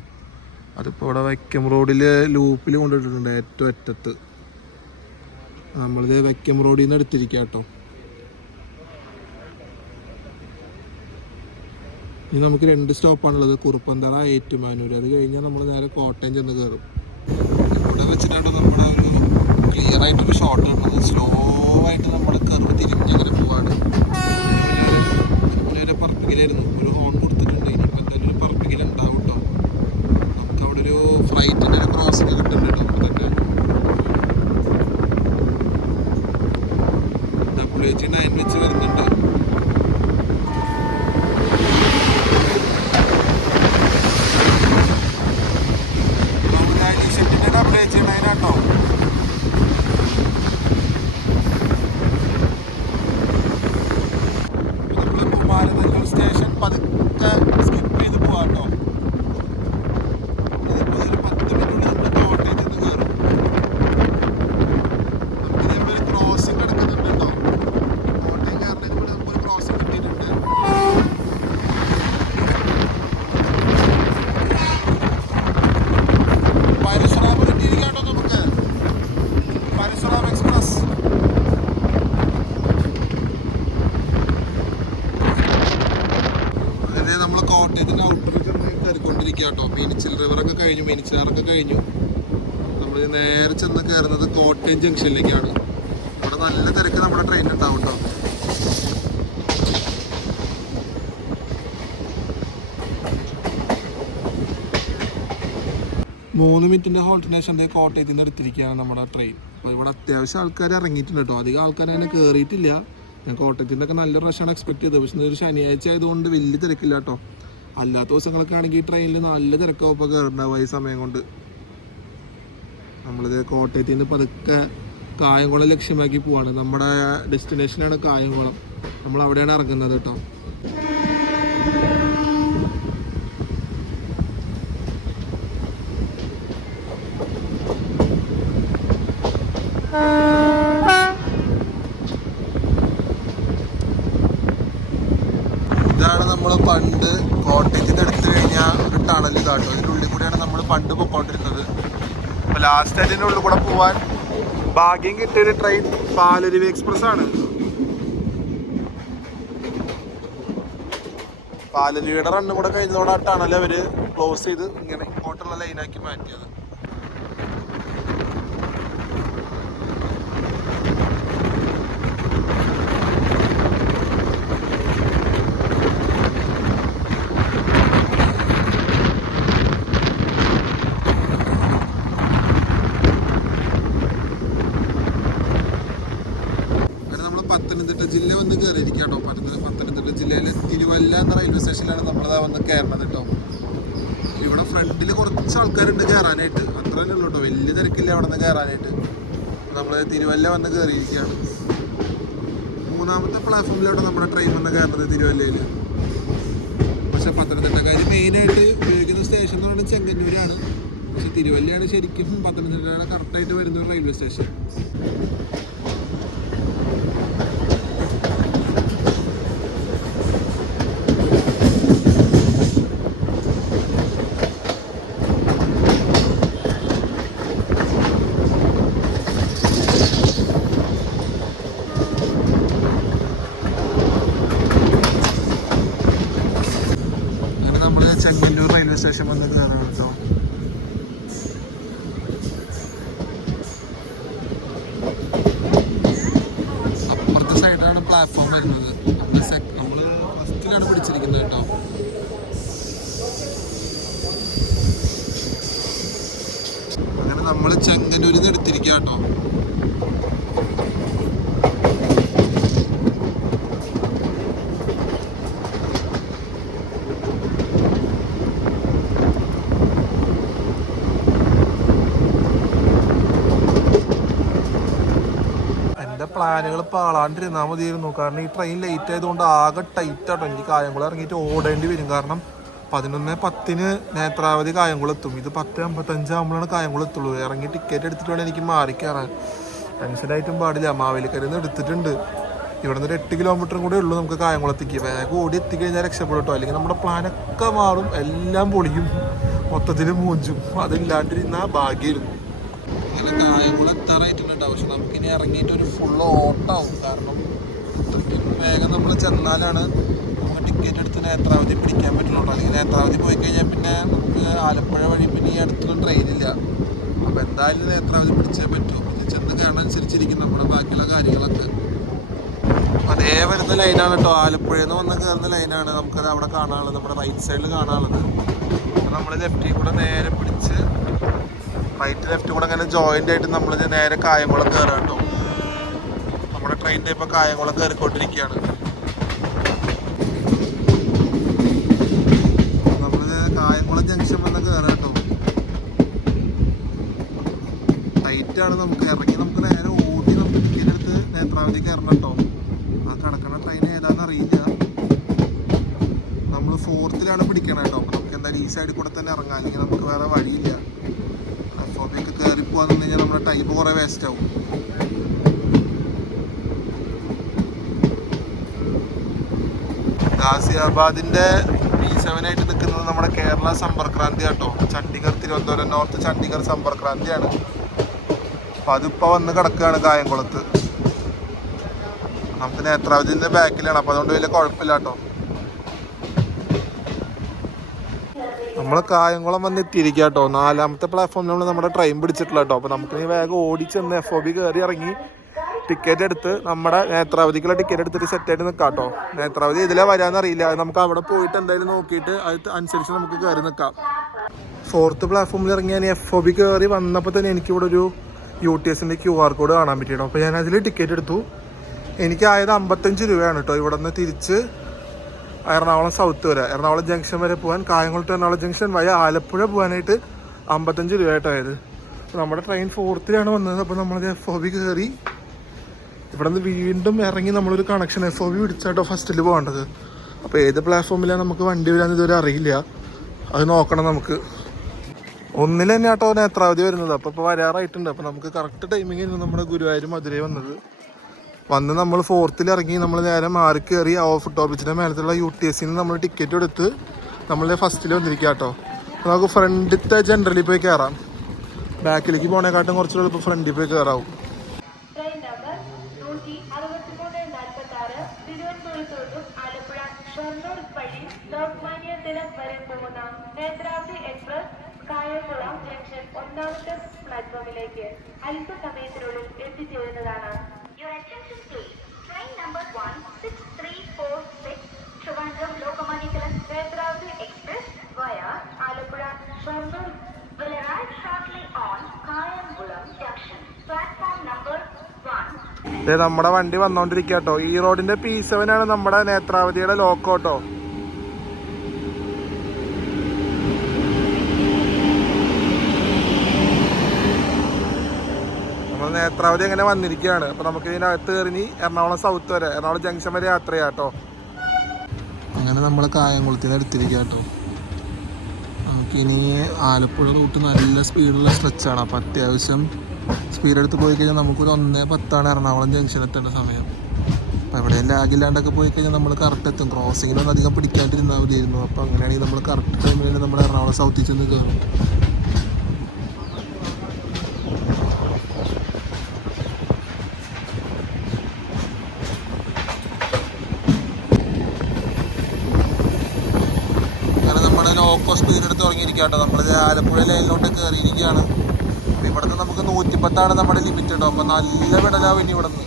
അതിപ്പോൾ ഇവിടെ വൈക്കം റോഡിൽ ലൂപ്പിൽ കൊണ്ടിട്ടിട്ടുണ്ട് ഏറ്റവും അറ്റത്ത്. നമ്മളിത് വൈക്കം റോഡിൽ നിന്ന് എടുത്തിരിക്കുക കേട്ടോ. ഇനി നമുക്ക് 2 സ്റ്റോപ്പാണുള്ളത്, കുറുപ്പന്തറ, ഏറ്റുമാനൂർ. അത് കഴിഞ്ഞാൽ നമ്മൾ നേരെ കോട്ടയം ചെന്ന് കയറും. ഇവിടെ വെച്ചിട്ടാണ് നമ്മുടെ ഒരു ക്ലിയർ ആയിട്ടൊരു ഷോട്ട് കിട്ടുന്നത്. സ്ലോ ആയിട്ട് നമ്മൾ കർവ് തിരിഞ്ഞങ്ങനെ പോവാണ്. ഒരു പറപ്പിക്കലായിരുന്നു, ഒരു ഹോൺ കൊടുത്തിട്ടുണ്ട്. ഇനിയിപ്പോൾ എന്തായാലും ഒരു പറപ്പിക്കൽ ഉണ്ടാവും കേട്ടോ. നമുക്ക് അവിടെ ഒരു ഫ്ലൈറ്റിൻ്റെ ഒരു ക്രോസിങ് കിട്ടുന്നുണ്ട് കേട്ടോ. അപ്പോൾ തന്നെ WH9 വെച്ച് വരുന്നുണ്ട്. സ്റ്റേഷൻ പതുക്കെ സ്കിപ്പ് ചെയ്ത് പോവാട്ടോ. ഇതിപ്പോൾ ഒരു 10 മിനിറ്റുള്ളിൽ നമ്മൾ കോട്ടയത്ത് നിന്ന് കയറും. നമുക്ക് ഇതേപോലെ ക്രോസിങ് കിടക്കുന്നുണ്ട് കേട്ടോ. കോട്ടയം കയറണമെങ്കിൽ കൂടെ നമുക്കൊരു ക്രോസിങ് കിട്ടിയിട്ടുണ്ട്. പരശുറാം കിട്ടിയിരിക്കാട്ടോ നമുക്ക്. പരശുറാം എക്സ്പ്രസ്. നമ്മൾ കോട്ടയത്തിൻ്റെ ഔട്ടറിൽ കയറിക്കൊണ്ടിരിക്കുക കേട്ടോ. മീനച്ചിൽ റിവറൊക്കെ കഴിഞ്ഞു, മീനച്ചിലാറൊക്കെ കഴിഞ്ഞു. നമ്മൾ നേരെ ചെന്ന് കയറുന്നത് കോട്ടയം ജംഗ്ഷനിലേക്കാണ്. അവിടെ നല്ല തിരക്ക് നമ്മുടെ ട്രെയിൻ ഉണ്ടാവും കേട്ടോ. മൂന്ന് മിനിറ്റിൻ്റെ ഹോൾട്ടിനേഷൻ്റെ കോട്ടയത്തിൽ നിന്ന് എടുത്തിരിക്കുകയാണ് നമ്മുടെ ട്രെയിൻ. അപ്പോൾ ഇവിടെ അത്യാവശ്യം ആൾക്കാർ ഇറങ്ങിയിട്ടുണ്ട് കേട്ടോ. അധികം ആൾക്കാർ അതിനെ കയറിയിട്ടില്ല. ഞാൻ കോട്ടയത്തിൻ്റെ ഒക്കെ നല്ലൊരു റഷാണ് എക്സ്പെക്ട് ചെയ്തത്. പക്ഷേ ഇതൊരു ശനിയാഴ്ച ആയതുകൊണ്ട് വലിയ തിരക്കില്ല കേട്ടോ. അല്ലാത്ത ദിവസങ്ങളൊക്കെ ആണെങ്കിൽ ഈ ട്രെയിനിൽ നല്ല തിരക്കാവും ഇപ്പോൾ കയറുണ്ടാവുക ഈ സമയം കൊണ്ട്. നമ്മളിത് കോട്ടയത്തിൽ നിന്ന് പതുക്കെ കായംകുളം ലക്ഷ്യമാക്കി പോവാണ്. നമ്മുടെ ഡെസ്റ്റിനേഷനാണ് കായംകുളം. നമ്മൾ അവിടെയാണ് ഇറങ്ങുന്നത് കേട്ടോ. ഇതാണ് നമ്മൾ പണ്ട് കോട്ടയത്തിൽ നിന്ന് എടുത്തു കഴിഞ്ഞാൽ ഒരു ടണൽ കാട്ടും. അതിൻ്റെ ഉള്ളിൽ കൂടെയാണ് നമ്മൾ പണ്ട് പോയിക്കൊണ്ടിരുന്നത്. അപ്പോൾ ലാസ്റ്റ് അതിൻ്റെ ഉള്ളിൽ കൂടെ പോകാൻ ഭാഗ്യം കിട്ടിയൊരു ട്രെയിൻ പാലരുവി എക്സ്പ്രസ് ആണ്. പാലരുവിയുടെ റണ്ണും കൂടെ കഴിഞ്ഞതോടെ ആ ടണൽ അവർ ക്ലോസ് ചെയ്ത് ഇങ്ങനെ ഇങ്ങോട്ടുള്ള ലൈനാക്കി മാറ്റിയത്. പത്തനംതിട്ട ജില്ല വന്ന് കയറിയിരിക്കുക കേട്ടോ. പത്തനംതിട്ട ജില്ലയിലെ തിരുവല്ല എന്ന റെയിൽവേ സ്റ്റേഷനിലാണ് നമ്മളതാ വന്ന് കയറണത് കേട്ടോ. ഇവിടെ ഫ്രണ്ടിൽ കുറച്ച് ആൾക്കാരുണ്ട് കയറാനായിട്ട്, അത്ര തന്നെ ഉള്ളൂ കേട്ടോ, വലിയ തിരക്കില്ല അവിടെ നിന്ന് കയറാനായിട്ട്. നമ്മൾ തിരുവല്ല വന്ന് കയറിയിരിക്കുകയാണ്. 3ാമത്തെ പ്ലാറ്റ്ഫോമിലാണ് നമ്മുടെ ട്രെയിൻ വന്ന് കയറുന്നത് തിരുവല്ലയിൽ. പക്ഷെ പത്തനംതിട്ടക്കാർ മെയിനായിട്ട് ഉപയോഗിക്കുന്ന സ്റ്റേഷൻ എന്ന് പറയുന്നത് ചെങ്ങന്നൂരാണ്. പക്ഷെ തിരുവല്ലയാണ് ശരിക്കും പത്തനംതിട്ടയുടെ കറക്റ്റായിട്ട് വരുന്ന ഒരു railway station. Chengannur railway station വന്ന് കയറാണ് കേട്ടോ. അപ്പുറത്തെ സൈഡാണ് പ്ലാറ്റ്ഫോം വരുന്നത്. നമ്മൾ ഫസ്റ്റിലാണ് പിടിച്ചിരിക്കുന്നത് കേട്ടോ. അങ്ങനെ നമ്മൾ ചെങ്ങന്നൂരിൽ നിന്ന് എടുത്തിരിക്കുക കേട്ടോ. പ്ലാനുകൾ പാളാണ്ടിരുന്നാൽ മതിയായിരുന്നു. കാരണം ഈ ട്രെയിൻ ലേറ്റ് ആയതുകൊണ്ട് ആകെ ടൈറ്റ് ആട്ടോ. എനിക്ക് കായംകുളം ഇറങ്ങിയിട്ട് ഓടേണ്ടി വരും. കാരണം 11:10 നേത്രാവതി കായംകുളം എത്തും. ഇത് 10:55 ആകുമ്പോഴാണ് കായംകുളം എത്തുള്ളൂ. ഇറങ്ങി ടിക്കറ്റ് എടുത്തിട്ട് വേണം എനിക്ക് മാറിക്കയറാൻ. ടെൻഷനായിട്ടും പാടില്ല. മാവേലിക്കരയിൽ നിന്ന് എടുത്തിട്ടുണ്ട്. ഇവിടെ നിന്ന് ഒരു 8 കിലോമീറ്ററും കൂടെ ഉള്ളൂ നമുക്ക് കായംകുളത്തേക്ക്. വേഗം ഓടി എത്തിക്കഴിഞ്ഞാൽ രക്ഷപ്പെടും കേട്ടോ. അല്ലെങ്കിൽ നമ്മുടെ പ്ലാനൊക്കെ മാറും, എല്ലാം പൊളിയും, മൊത്തത്തിൽ മൂഞ്ചും. അതില്ലാണ്ടിരുന്നാൽ ഭാഗ്യമായിരുന്നു. അങ്ങനെ കായംകുളം എത്താറായിട്ടുണ്ടാവും. പക്ഷെ നമുക്കിനി ഇറങ്ങിയിട്ട് ഒരു ഫുള്ള് ഓട്ടാവും. കാരണം അത്രയ്ക്കും വേഗം നമ്മൾ ചെന്നാലാണ് നമുക്ക് ടിക്കറ്റ് എടുത്ത് നേത്രാവതി പിടിക്കാൻ പറ്റുള്ളൂ. അല്ലെങ്കിൽ നേത്രാവതി പോയി കഴിഞ്ഞാൽ പിന്നെ നമുക്ക് ആലപ്പുഴ വഴി പിന്നെ ഈ അടുത്തൊന്നും ട്രെയിനില്ല. അപ്പോൾ എന്തായാലും നേത്രാവതി പിടിച്ചേ പറ്റൂ. പിന്നെ ചെന്ന് കാണാനനുസരിച്ചിരിക്കും നമ്മുടെ ബാക്കിയുള്ള കാര്യങ്ങളൊക്കെ. അതേ വരുന്ന ലൈനാണ് കേട്ടോ. ആലപ്പുഴയിൽ നിന്ന് വന്ന് കയറുന്ന ലൈനാണ്. നമുക്കത് അവിടെ കാണാനുള്ളത്, നമ്മുടെ റൈറ്റ് സൈഡിൽ കാണാനുള്ളത്. അപ്പോൾ നമ്മൾ ലെഫ്റ്റിൽ കൂടെ നേരെ പിടിച്ച് റൈറ്റ് ലെഫ്റ്റ് കൂടെ അങ്ങനെ ജോയിൻ്റ് ആയിട്ട് നമ്മൾ നേരെ കായംകുളം കയറാം കേട്ടോ. നമ്മുടെ ട്രെയിനിൻ്റെ ഇപ്പോൾ കായംകുളം കയറിക്കൊണ്ടിരിക്കുകയാണ്. നമ്മൾ കായംകുളം ജംഗ്ഷൻ വന്ന് കയറാം കേട്ടോ. ടൈറ്റാണ്. നമുക്ക് ഇറങ്ങി നമുക്ക് നേരെ ഓടി നമുക്ക് ടിക്കറ്റ് എടുത്ത് നേത്രാവതി കയറണം കേട്ടോ. ആ കിടക്കുന്ന ട്രെയിൻ ഏതാണെന്ന് അറിയില്ല. നമ്മൾ 4ത്തിലാണ് പിടിക്കണം കേട്ടോ. അപ്പോൾ നമുക്ക് എന്തായാലും ഈ സൈഡിൽ കൂടെ തന്നെ ഇറങ്ങാം, അല്ലെങ്കിൽ നമുക്ക് വേറെ വഴിയില്ല. പ്ലാറ്റ്ഫോമിലേക്ക് കയറി പോകാന്ന് കഴിഞ്ഞാൽ നമ്മുടെ ടൈം കുറേ വേസ്റ്റ് ആവും. ഗാസിയാബാദിൻ്റെ B7 ആയിട്ട് നിൽക്കുന്നത് നമ്മുടെ കേരള സമ്പർക്രാന്തി കേട്ടോ. ചണ്ഡീഗഡ് തിരുവനന്തപുരം നോർത്ത് ചണ്ഡീഗഡ് സമ്പർക്രാന്തിയാണ്. അപ്പം അതിപ്പോൾ വന്ന് കിടക്കുകയാണ് കായംകുളത്ത്. നമുക്ക് നേത്രാവതിൻ്റെ ബാക്കിലാണ്. അപ്പോൾ അതുകൊണ്ട് വലിയ കുഴപ്പമില്ല കേട്ടോ. നമ്മൾ കായംകുളം വന്ന് എത്തിയിരിക്കുക കേട്ടോ. 4ാമത്തെ പ്ലാറ്റ്ഫോമിലാണ് നമ്മുടെ ട്രെയിൻ പിടിച്ചിട്ടുള്ള കേട്ടോ. അപ്പോൾ നമുക്ക് വേഗം ഓടിച്ചെന്ന് FOB കയറി ഇറങ്ങി ടിക്കറ്റ് എടുത്ത് നമ്മുടെ നേത്രാവതിക്കുള്ള ടിക്കറ്റ് എടുത്തിട്ട് സെറ്റായിട്ട് നിൽക്കാം കേട്ടോ. നേത്രാവതി ഇതിലേ വരാമെന്നറിയില്ല. അത് നമുക്ക് അവിടെ പോയിട്ട് എന്തായാലും നോക്കിയിട്ട് അത് അനുസരിച്ച് നമുക്ക് കയറി നിൽക്കാം. 4th പ്ലാറ്റ്ഫോമിൽ ഇറങ്ങി ഞാൻ FOB കയറി വന്നപ്പോൾ തന്നെ എനിക്കിവിടെ ഒരു UTSൻ്റെ QR കോഡ് കാണാൻ പറ്റിയിട്ടോ. അപ്പോൾ ഞാൻ അതിൽ ടിക്കറ്റ് എടുത്തു. എനിക്കായത് 55 രൂപയാണ് കേട്ടോ. ഇവിടെ നിന്ന് തിരിച്ച് എറണാകുളം സൗത്ത് വരെ, എറണാകുളം ജംഗ്ഷൻ വരെ പോകാൻ, കായംകുളം ടു എറണാകുളം ജംഗ്ഷൻ വഴി ആലപ്പുഴ പോകാനായിട്ട് 55 രൂപയായിട്ടായത്. നമ്മുടെ ട്രെയിൻ 4th വന്നത്. അപ്പോൾ നമ്മളത് FOB കയറി ഇവിടെ നിന്ന് വീണ്ടും ഇറങ്ങി നമ്മളൊരു കണക്ഷൻ FOB പിടിച്ചാട്ടോ ഫസ്റ്റിൽ പോകേണ്ടത്. അപ്പോൾ ഏത് പ്ലാറ്റ്ഫോമിലാണ് നമുക്ക് വണ്ടി വരാമെന്ന് ഇതുവരെ അറിയില്ല. അത് നോക്കണം നമുക്ക്. ഒന്നിൽ തന്നെ ആട്ടോ നേത്രാവതി വരുന്നത്. അപ്പോൾ വരാറായിട്ടുണ്ട്. അപ്പോൾ നമുക്ക് കറക്റ്റ് ടൈമിങ്ങിൽ നമ്മുടെ ഗുരുവായൂർ മധുരൈ വന്ന് നമ്മൾ 4th ഇറങ്ങി നമ്മൾ നേരെ മാറി കയറി ഫുട് ഓവർബ്രിഡ്ജിൻ്റെ മേലത്തുള്ള UTSയിൽ നിന്ന് നമ്മൾ ടിക്കറ്റ് എടുത്ത് നമ്മൾ ഫസ്റ്റിൽ വന്നിരിക്കുക കേട്ടോ. അപ്പോൾ നമുക്ക് ഫ്രണ്ടിലത്തെ ജനറലിൽ പോയി കയറാം. ബാക്കിലേക്ക് പോണേക്കാട്ടും കുറച്ചുകൂടെ ഇപ്പോൾ ഫ്രണ്ടിൽ പോയി കയറാവും. കായംകുളം ജംഗ്ഷൻ 1ാമത്തെ പ്ലാറ്റ്ഫോമിലേക്ക് അല്പസമയത്തിനുള്ളിൽ എത്തിച്ചേരുന്നതാണ്. Train number 16346 Trivandrum Lokmanya Tilak Netravati Express via Alappuzha Shornur will arrive shortly on Kayangulam Junction. Platform number 1. നമ്മുടെ വണ്ടി വന്നോണ്ടിരിക്കുക കേട്ടോ. ഈ റോഡിന്റെ P7 ആണ് നമ്മുടെ നേത്രാവതിയുടെ ലോക്കോ കേട്ടോ. നേത്രാവതി അങ്ങനെ വന്നിരിക്കുകയാണ്. അപ്പോൾ നമുക്ക് ഇതിനകത്ത് കയറി എറണാകുളം സൗത്ത് വരെ, എറണാകുളം ജംഗ്ഷൻ വരെ യാത്ര ചെയ്യാം കേട്ടോ. അങ്ങനെ നമ്മൾ കായംകുളത്തിന് എടുത്തിരിക്കുക കേട്ടോ. നമുക്കിനി ആലപ്പുഴ റൂട്ട് നല്ല സ്പീഡുള്ള സ്ട്രെച്ചാണ്. അപ്പോൾ അത്യാവശ്യം സ്പീഡെടുത്ത് പോയി കഴിഞ്ഞാൽ നമുക്കൊരു 1:10 എറണാകുളം ജംഗ്ഷൻ എത്തേണ്ട സമയം. അപ്പോൾ എവിടെ ലാഗില്ലാണ്ടൊക്കെ പോയി കഴിഞ്ഞാൽ നമ്മൾ കറക്റ്റ് എത്തും. ക്രോസിങ്ങിലൊന്നും അധികം പിടിക്കാണ്ടിരുന്നാൽ മതിയായിരുന്നു. അപ്പോൾ അങ്ങനെയാണെങ്കിൽ നമ്മൾ കറക്റ്റ് ടൈമിൽ തന്നെ നമ്മൾ എറണാകുളം സൗത്തിൽ ചെന്ന് കയറും. ലോക്കോ സ്പീഡ് എടുത്ത് തുടങ്ങിയിരിക്കുക കേട്ടോ. നമ്മൾ ആലപ്പുഴ ലൈനിലോട്ട് കയറിയിരിക്കുകയാണ്. അപ്പോൾ ഇവിടുന്ന് നമുക്ക് 110 നമ്മുടെ ലിമിറ്റ് കേട്ടോ. അപ്പോൾ നല്ല വിടലാവും ഇനി ഇവിടെ നിന്ന്.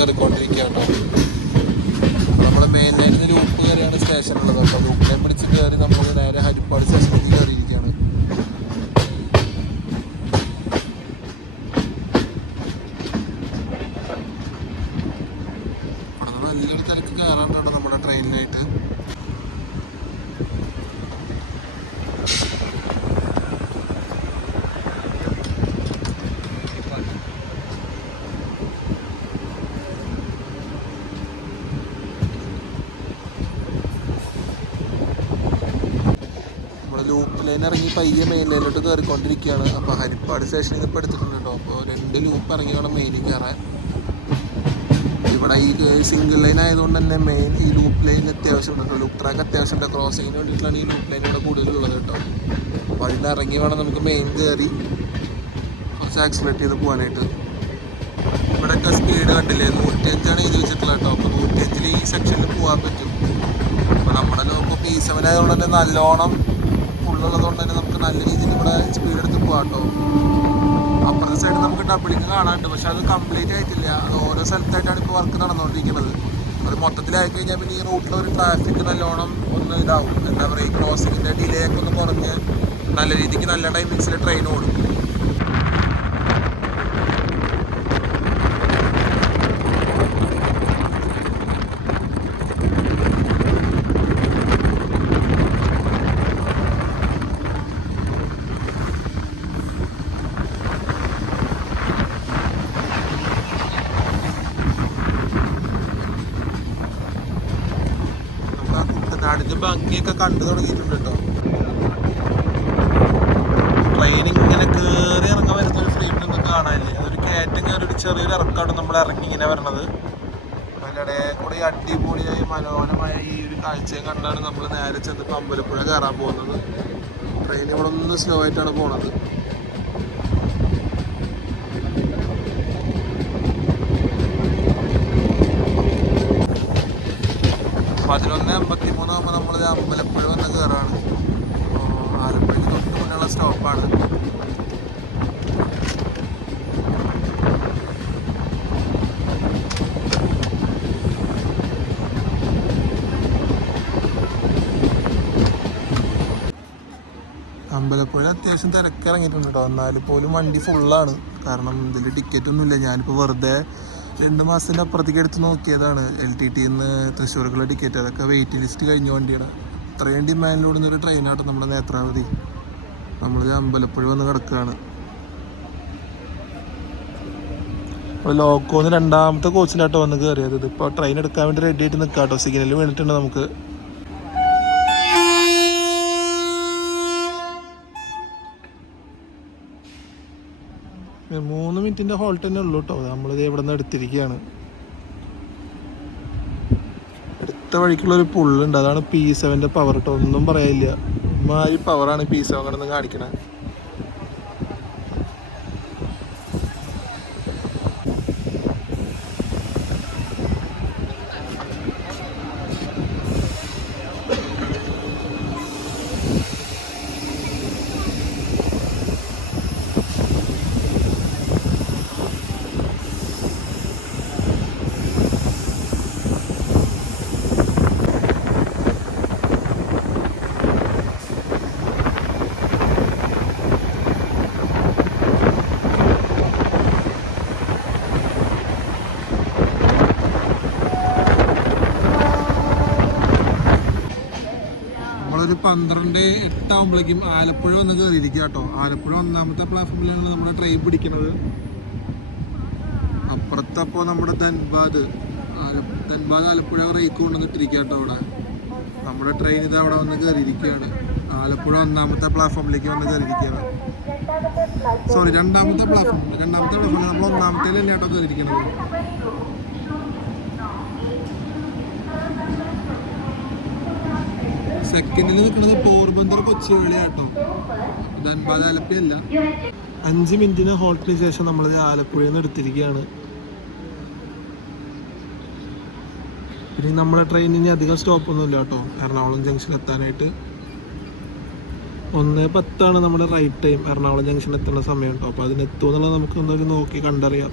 കയറിക്കൊണ്ടിരിക്കുക കേട്ടോ. നമ്മൾ മെയിൻ ലൈനിൽ ലൂപ്പ് കയറിയാണ് സ്റ്റേഷനുള്ളത്. അപ്പോൾ ലൂപ്പ് ലൈൻ പിടിച്ച് കയറി നമ്മൾ നേരെ ഹരിപ്പാട് സ്റ്റേഷനിലേക്ക് കയറിയിരിക്കുകയാണ്. അവിടെ നിന്ന് നല്ലൊരു തിരക്ക് കയറാനുണ്ടോ നമ്മുടെ ട്രെയിനിനായിട്ട്. ലൂപ്പ് ലൈൻ ഇറങ്ങി പയ്യെ മെയിൻ ലൈനിലോട്ട് കയറിക്കൊണ്ടിരിക്കുകയാണ്. അപ്പോൾ ഹരിപ്പാട് സ്റ്റേഷനിൽ ഇപ്പോൾ എടുത്തിട്ടുണ്ട് കേട്ടോ. അപ്പോൾ 2 ലൂപ്പ് ഇറങ്ങി വേണം മെയിനിൽ കയറാൻ. ഇവിടെ ഈ സിംഗിൾ ലൈൻ ആയതുകൊണ്ട് തന്നെ മെയിൻ ഈ ലൂപ്പ് ലൈൻ അത്യാവശ്യം ഉണ്ട് കേട്ടോ. ലൂപ്പ് ട്രാക്ക് അത്യാവശ്യം ഉണ്ട്. ക്രോസിങ്ങിന് വേണ്ടിയിട്ടാണ് ഈ ലൂപ്പ് ലൈൻ ഇവിടെ കൂടുതലുള്ളത് കേട്ടോ. അപ്പോൾ അതിൽ ഇറങ്ങി വേണം നമുക്ക് മെയിൻ കയറി കുറച്ച് ആക്സിലേറ്റ് ചെയ്ത് പോകാനായിട്ട്. ഇവിടെയൊക്കെ സ്പീഡ് കണ്ടില്ലേ, 105 എഴുതി വെച്ചിട്ടുള്ളത് കേട്ടോ. അപ്പോൾ 105 ഈ സെക്ഷനിൽ പോകാൻ പറ്റും. അപ്പോൾ നമ്മുടെ ലോക്കോ P7 ആയതുകൊണ്ട് തന്നെ നല്ലോണം ഉള്ളതുകൊണ്ട് തന്നെ നമുക്ക് നല്ല രീതിയിൽ ഇവിടെ സ്പീഡ് എടുത്ത് പോകാം കേട്ടോ. അപ്പുറത്തെ സൈഡ് നമുക്ക് ഡബിളിങ് കാണാനുണ്ട്. പക്ഷെ അത് കംപ്ലീറ്റ് ആയിട്ടില്ല. അത് ഓരോ സ്ഥലത്തായിട്ടാണ് ഇപ്പോൾ വർക്ക് നടന്നുകൊണ്ടിരിക്കുന്നത്. അത് മൊത്തത്തിലായി കഴിഞ്ഞാൽ പിന്നെ ഈ റൂട്ടിൽ ഒരു ട്രാഫിക് നല്ലോണം ഒന്ന് ഇതാവും. എന്താ പറയുക, ഈ ക്രോസിങ്ങിൻ്റെ ഡിലേ ഒക്കെ ഒന്ന് കുറഞ്ഞ് നല്ല രീതിക്ക് നല്ല ടൈമിങ്സിൽ ട്രെയിൻ ഓടും. നാടിൻ്റെ ഭംഗിയൊക്കെ കണ്ടു തുടങ്ങിയിട്ടുണ്ട് കേട്ടോ. ട്രെയിൻ ഇങ്ങനെ കയറി ഇറങ്ങാൻ വരുന്ന ഒരു ഫ്രെയിമിലൊന്നും കാണാനില്ലേ. അതൊരു കയറ്റം കയറി ഒരു ചെറിയൊരു ഇറക്കാണ് നമ്മൾ ഇറങ്ങി ഇങ്ങനെ വരണത്. അതിനിടെ കൂടെ ഈ അടിപൊളിയായി മനോഹരമായ ഈ ഒരു കാഴ്ചയും കണ്ടാണ് നമ്മൾ നേരെ ചെന്നിപ്പോൾ അമ്പലപ്പുഴ കയറാൻ പോകുന്നത്. ട്രെയിൻ ഇവിടെ ഒന്ന് സ്ലോ ആയിട്ടാണ് പോണത്. 11:53 ആകുമ്പോൾ നമ്മൾ അമ്പലപ്പുഴ വന്ന് കയറാണ്. ആലപ്പുഴയ്ക്ക് തൊട്ട് മുന്നുള്ള സ്റ്റോപ്പാണ്. അമ്പലപ്പുഴ അത്യാവശ്യം തിരക്കിറങ്ങിയിട്ടുണ്ട് കേട്ടോ. എന്നാലും പോലും വണ്ടി ഫുള്ളാണ്. കാരണം ഇതിൽ ടിക്കറ്റൊന്നുമില്ല. ഞാനിപ്പോൾ വെറുതെ 2 മാസത്തിൻ്റെ അപ്പുറത്തേക്ക് എടുത്ത് നോക്കിയതാണ് LTTന്ന് തൃശ്ശൂർക്കുള്ള ടിക്കറ്റ്. അതൊക്കെ വെയിറ്റിംഗ് ലിസ്റ്റ് കഴിഞ്ഞ വണ്ടിയാണ്. ഇത്രയും ഡിമാൻഡിലോടുന്നൊരു ട്രെയിനാട്ടോ നമ്മുടെ നേത്രാവതി. നമ്മൾ അമ്പലപ്പുഴ വന്ന് കിടക്കുകയാണ്. അപ്പോൾ ലോക്കോന്ന് 2ാമത്തെ കോച്ചിലാട്ടോ വന്ന് കയറിയത്. ഇതിപ്പോൾ ട്രെയിൻ എടുക്കാൻ വേണ്ടി റെഡി ആയിട്ട് നിൽക്കാം കേട്ടോ. സിഗ്നൽ വീണിട്ടുണ്ട് നമുക്ക്. 3 മിനിറ്റിൻ്റെ ഹോൾട്ട് തന്നെ ഉള്ളൂ കേട്ടോ. നമ്മളിത് ഇവിടെ നിന്ന് എടുത്തിരിക്കുകയാണ്. അടുത്ത വഴിക്കുള്ളൊരു പുള്ളുണ്ട്. അതാണ് P7ൻ്റെ പവർ കേട്ടോ. ഒന്നും പറയാനില്ല. ഈ പവറാണ് P7 കിടന്ന് കാണിക്കണത്. നമ്മളൊരു 12:08 ആകുമ്പോഴേക്കും ആലപ്പുഴ വന്ന് കയറിയിരിക്കുക കേട്ടോ. ആലപ്പുഴ 1ാമത്തെ പ്ലാറ്റ്ഫോമിലാണ് നമ്മുടെ ട്രെയിൻ പിടിക്കുന്നത്. അപ്പുറത്തപ്പോൾ നമ്മുടെ ധൻബാദ് ആലപ്പുഴ റേക്ക് കൊണ്ടുവന്നിട്ടിരിക്കുക കേട്ടോ. അവിടെ നമ്മുടെ ട്രെയിൻ ഇത് അവിടെ വന്ന് കയറിയിരിക്കുകയാണ്. ആലപ്പുഴ 1ാമത്തെ പ്ലാറ്റ്ഫോമിലേക്ക് വന്ന് കയറിയിരിക്കുകയാണ്. സോറി, 2ാമത്തെ പ്ലാറ്റ്ഫോമിൽ നമ്മൾ 1ാമത്തേൽ തന്നെ കേട്ടോ കയറിയിരിക്കുന്നത്. സെക്കൻഡിൽ നിൽക്കുന്നത് പോർബന്ദർ കൊച്ചുവേളി കേട്ടോ. ധൻബാദ് ആലപ്പുഴയല്ല. 5 മിനിറ്റിന് ഹോൾട്ടിന് ശേഷം നമ്മൾ ആലപ്പുഴയിൽ നിന്ന് എടുത്തിരിക്കുകയാണ്. പിന്നെ നമ്മുടെ ട്രെയിനിന് അധികം സ്റ്റോപ്പൊന്നുമില്ല കേട്ടോ എറണാകുളം ജംഗ്ഷൻ എത്താനായിട്ട്. 1:10 നമ്മുടെ റൈറ്റ് ടൈം എറണാകുളം ജംഗ്ഷൻ എത്തുന്ന സമയം കേട്ടോ. അപ്പോൾ അതിനെത്തുമെന്നുള്ളത് നമുക്കൊന്നൊരു നോക്കി കണ്ടറിയാം.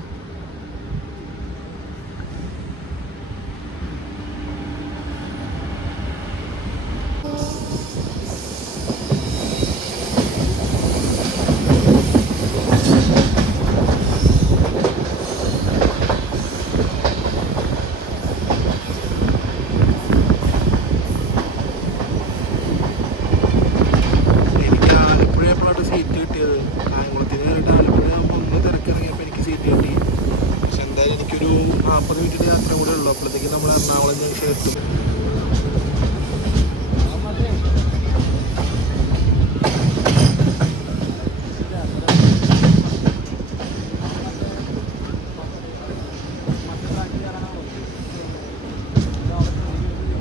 സീറ്റ് കിട്ടിയത് കായംകുളത്തിന് കയറിയിട്ട് ആലപ്പുഴ ഒന്ന് തിരക്കിറങ്ങിയപ്പോൾ എനിക്ക് സീറ്റ് കിട്ടി. പക്ഷെ എന്തായാലും എനിക്കൊരു 40 മിനിറ്റിൻ്റെ യാത്ര കൂടെ ഉള്ളൂ. അപ്പോഴത്തേക്ക് നമ്മൾ എറണാകുളം ജംഗ്ഷൻ എത്തും.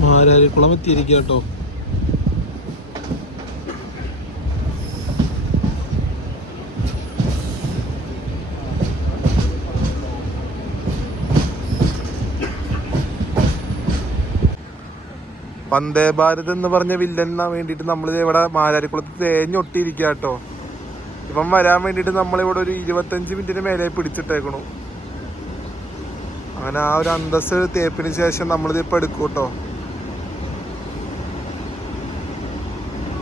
മാരാരിക്കുളം എത്തിയിരിക്കുക കേട്ടോ. വന്ദേ ഭാരത് എന്ന് പറഞ്ഞ വില്ലന് വേണ്ടിയിട്ട് നമ്മളിത് ഇവിടെ മാരാരിക്കുളത്ത് തേഞ്ഞൊട്ടിയിരിക്കുക കേട്ടോ. ഇപ്പം വരാൻ വേണ്ടിയിട്ട് നമ്മളിവിടെ ഒരു 25 മിനിറ്റിന് മേലെ പിടിച്ചിട്ടേക്കണു. അങ്ങനെ ആ ഒരു അന്തസ് തേപ്പിന് ശേഷം നമ്മളിത് ഇപ്പം എടുക്കും കേട്ടോ.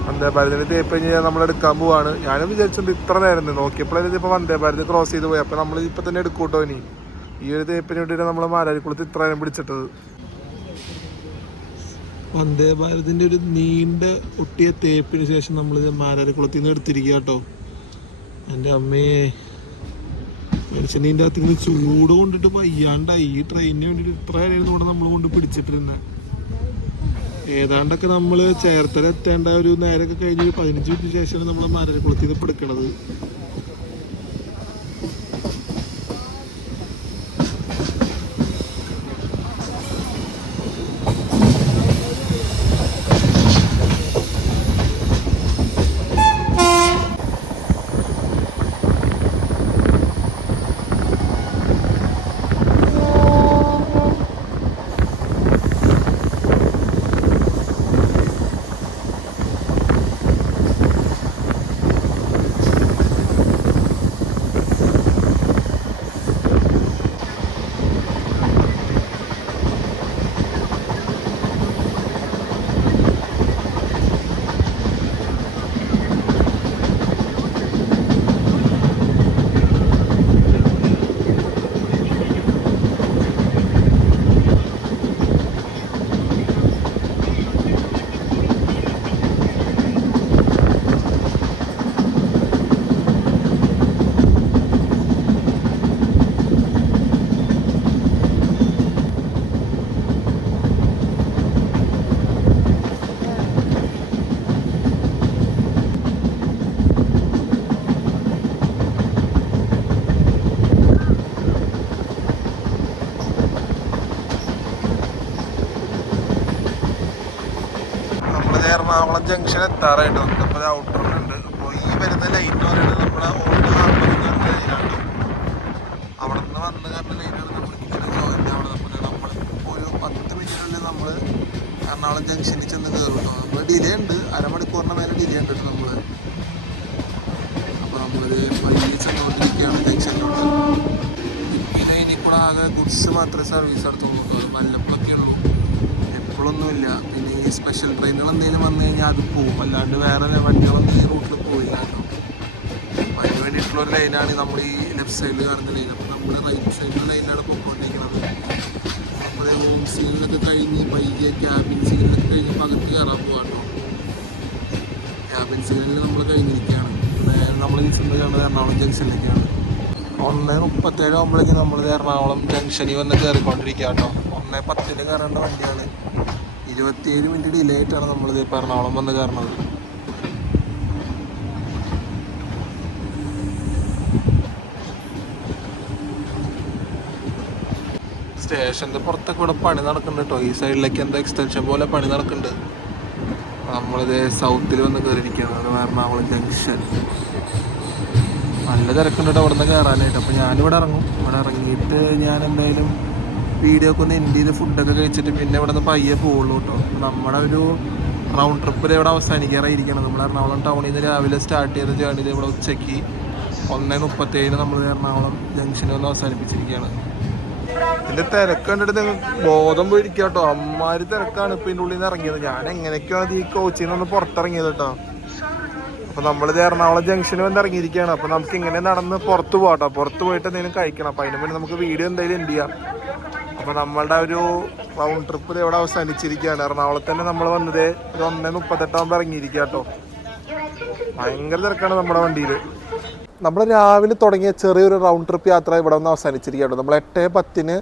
വന്ദേ ഭാരതിന് തേപ്പ് കഴിഞ്ഞാൽ നമ്മൾ എടുക്കാൻ പോവാണ്. ഞാനും വിചാരിച്ചിട്ടുണ്ട് ഇത്ര നേരം നോക്കിയപ്പോഴാണ് ഇപ്പോൾ വന്ദേ ഭാരത് ക്രോസ് ചെയ്ത് പോയി. അപ്പോൾ നമ്മൾ ഇപ്പം തന്നെ എടുക്കും കേട്ടോ. ഇനി ഈ ഒരു തേപ്പിന് വേണ്ടിയിട്ട് നമ്മൾ മാരാരിക്കുളത്ത് ഇത്ര നേരം പിടിച്ചിട്ടത്. വന്ദേ ഭാരതിൻ്റെ ഒരു നീണ്ട ഒട്ടിയ തേപ്പിന് ശേഷം നമ്മൾ മാരാരിക്കുളത്തിൽ നിന്ന് എടുത്തിരിക്കുക കേട്ടോ. എൻ്റെ അമ്മയെ മനുഷ്യനീൻ്റെ അകത്ത് നിന്ന് ചൂട് കൊണ്ടിട്ട് വയ്യാണ്ടായി. ഈ ട്രെയിനിന് വേണ്ടിയിട്ട് ഇത്ര നേരം കൂടെ നമ്മൾ കൊണ്ട് പിടിച്ചിട്ടിരുന്നത്. ഏതാണ്ടൊക്കെ നമ്മൾ ചേർത്തല എത്തേണ്ട ഒരു നേരമൊക്കെ കഴിഞ്ഞ് 15 മിനിറ്റ് ശേഷമാണ് നമ്മൾ മരക്കുളത്തിൽ നിന്ന് എടുക്കണത്. എറണാകുളം ജംഗ്ഷൻ എത്താറായിട്ട് നമുക്കിപ്പോൾ ഒരു ഔട്ടറുണ്ട്. അപ്പോൾ ഈ വരുന്ന ലൈൻ എന്ന് പറയുന്നത് നമ്മുടെ ഓൾഡ് ഹാർബർ ലൈനാണ്. അവിടെ നിന്ന് വന്ന് കണ്ട ലൈനാണ് നമ്മൾ ഇങ്ങനെ ജോയിൻ്റ് ആവണത്. അപ്പോൾ നമ്മൾ ഒരു 10 മിനിറ്റിനുള്ളിൽ നമ്മൾ എറണാകുളം ജംഗ്ഷനിൽ ചെന്ന് കയറും കേട്ടോ. നമ്മൾ ഡിലേ ഉണ്ട്, അരമണിക്കൂറിന് മേലെ ഡിലേ ഉണ്ട് കേട്ടോ നമ്മൾ. അപ്പോൾ നമ്മളിത് പയ്യെ ചെന്നുകൊണ്ടിരിക്കുകയാണ് ജംഗ്ഷനിലോട്ട്. ഈ ലൈനിൽ കൂടെ ആകെ ഗുഡ്സ് മാത്രമേ സർവീസ് നടത്തുള്ളൂ കേട്ടോ. അത് വല്ലപ്പോഴൊക്കെ ഉള്ളൂ, എപ്പോഴൊന്നുമില്ല. പിന്നെ ഈ സ്പെഷ്യൽ ട്രെയിനുകൾ എന്തെങ്കിലും വന്നു കഴിഞ്ഞാൽ അത് പോവും, അല്ലാണ്ട് വേറെ വണ്ടികളൊന്നും ഈ റൂട്ടിൽ പോയില്ല കേട്ടോ. അതിന് വേണ്ടിയിട്ടുള്ളൊരു ലൈനാണ് നമ്മൾ ഈ ലെഫ്റ്റ് സൈഡിൽ കാണുന്ന ലൈൻ. അപ്പോൾ നമ്മൾ റൈറ്റ് സൈഡിലെ ലൈനിലാണ് പോയിക്കൊണ്ടിരിക്കുന്നത്. അപ്പോൾ ഹോം സീലിനൊക്കെ കഴിഞ്ഞ് പയ്യെ ക്യാബിൻ സീലിനൊക്കെ കഴിഞ്ഞ് അകത്ത് കയറാൻ പോകാം കേട്ടോ. ക്യാബിൻ സീലിൽ നമ്മൾ കഴിഞ്ഞിരിക്കുകയാണ്. നമ്മൾ ഈ ചെന്ന് കാണുന്നത് എറണാകുളം ജംഗ്ഷനിലേക്കാണ്. 1:37 ആകുമ്പോഴേക്കും നമ്മൾ എറണാകുളം ജംഗ്ഷനിൽ വന്ന് കയറിക്കൊണ്ടിരിക്കുക കേട്ടോ. 1:10 കയറേണ്ട വണ്ടിയാണ്. 27 മിനിറ്റ് ഡിലേ ആയിട്ടാണ് നമ്മളിത് ഇപ്പോൾ എറണാകുളം വന്ന് കയറുന്നത്. സ്റ്റേഷൻ്റെ പുറത്തൊക്കെ ഇവിടെ പണി നടക്കുന്നുണ്ട് കേട്ടോ. ഈ സൈഡിലേക്ക് എന്താ എക്സ്റ്റൻഷൻ പോലെ പണി നടക്കുന്നുണ്ട്. നമ്മളിത് സൗത്തിൽ വന്ന് കയറിയിരിക്കുകയാണ്. അത് എറണാകുളം ജംഗ്ഷൻ. നല്ല തിരക്കുണ്ട് കേട്ടോ ഇവിടെ നിന്ന് കയറാനായിട്ട്. അപ്പോൾ ഞാനിവിടെ ഇറങ്ങും. ഇവിടെ ഇറങ്ങിയിട്ട് ഞാൻ എന്തായാലും വീഡിയോ ഒക്കെ ഒന്ന് എൻഡ് ചെയ്ത് ഫുഡൊക്കെ കഴിച്ചിട്ട് പിന്നെ ഇവിടെ നിന്ന് പയ്യെ പോകുള്ളൂ കേട്ടോ. നമ്മുടെ ഒരു റൗണ്ട് ട്രിപ്പിൽ ഇവിടെ അവസാനിക്കാറായിരിക്കണം. നമ്മൾ എറണാകുളം ടൗണിൽ നിന്ന് രാവിലെ സ്റ്റാർട്ട് ചെയ്ത ജേർണിയിൽ ഇവിടെ ഉച്ചയ്ക്ക് 1:37 നമ്മൾ എറണാകുളം ജംഗ്ഷനിൽ ഒന്ന് അവസാനിപ്പിച്ചിരിക്കുകയാണ്. ഇതിൻ്റെ തിരക്ക് കണ്ടിട്ട് നിങ്ങൾ ബോധം പോയിരിക്കുക കേട്ടോ. അമ്മാര് തിരക്കാണ് ഇപ്പോൾ ഇതിൻ്റെ ഉള്ളിൽ നിന്ന് ഇറങ്ങിയത്. ഞാൻ എങ്ങനെയൊക്കെയാണ് ഈ കോച്ചിൽ നിന്ന് പുറത്തിറങ്ങിയത് കേട്ടോ. അപ്പോൾ നമ്മളിത് എറണാകുളം ജംഗ്ഷനിൽ വന്ന് ഇറങ്ങിയിരിക്കുകയാണ്. അപ്പോൾ നമുക്ക് ഇങ്ങനെ നടന്ന് പുറത്ത് പോകാം. പുറത്ത് പോയിട്ട് എന്തെങ്കിലും കഴിക്കണം. അപ്പോൾ അതിന് വേണ്ടി നമുക്ക് വീഡിയോ എന്തായാലും എൻഡ് ചെയ്യാം. അപ്പോൾ നമ്മളുടെ ഒരു റൗണ്ട് ട്രിപ്പ് ഇവിടെ അവസാനിച്ചിരിക്കുകയാണ്. എറണാകുളത്ത് തന്നെ നമ്മൾ വന്നത് ഒരു 1:38 ആകുമ്പോൾ ഇറങ്ങിയിരിക്കുക കേട്ടോ. ഭയങ്കര തിരക്കാണ് നമ്മുടെ വണ്ടിയിൽ. നമ്മൾ രാവിലെ തുടങ്ങിയ ചെറിയൊരു റൗണ്ട് ട്രിപ്പ് യാത്ര ഇവിടെ ഒന്ന് അവസാനിച്ചിരിക്കുക കേട്ടോ. നമ്മൾ 8:10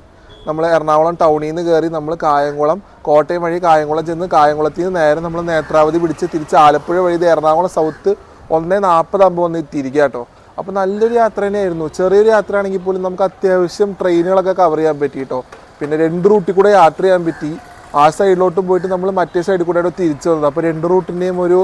നമ്മൾ എറണാകുളം ടൗണിൽ നിന്ന് കയറി നമ്മൾ കായംകുളം, കോട്ടയം വഴി കായംകുളം ചെന്ന് കായംകുളത്തിൽ നിന്ന് നേരെ നമ്മൾ നേത്രാവതി പിടിച്ച് തിരിച്ച് ആലപ്പുഴ വഴി എറണാകുളം സൗത്ത് 1:40 ആകുമ്പോൾ വന്ന് എത്തിയിരിക്കുക കേട്ടോ. അപ്പോൾ നല്ലൊരു യാത്ര തന്നെയായിരുന്നു. ചെറിയൊരു യാത്രയാണെങ്കിൽ പോലും നമുക്ക് അത്യാവശ്യം ട്രെയിനുകളൊക്കെ കവർ ചെയ്യാൻ പറ്റി കേട്ടോ. പിന്നെ 2 റൂട്ടിൽ കൂടെ യാത്ര ചെയ്യാൻ പറ്റി. ആ സൈഡിലോട്ടും പോയിട്ട് നമ്മൾ മറ്റേ സൈഡിൽ കൂടെ തിരിച്ചു വന്നത്. അപ്പോൾ 2 റൂട്ടിൻ്റെയും ഒരു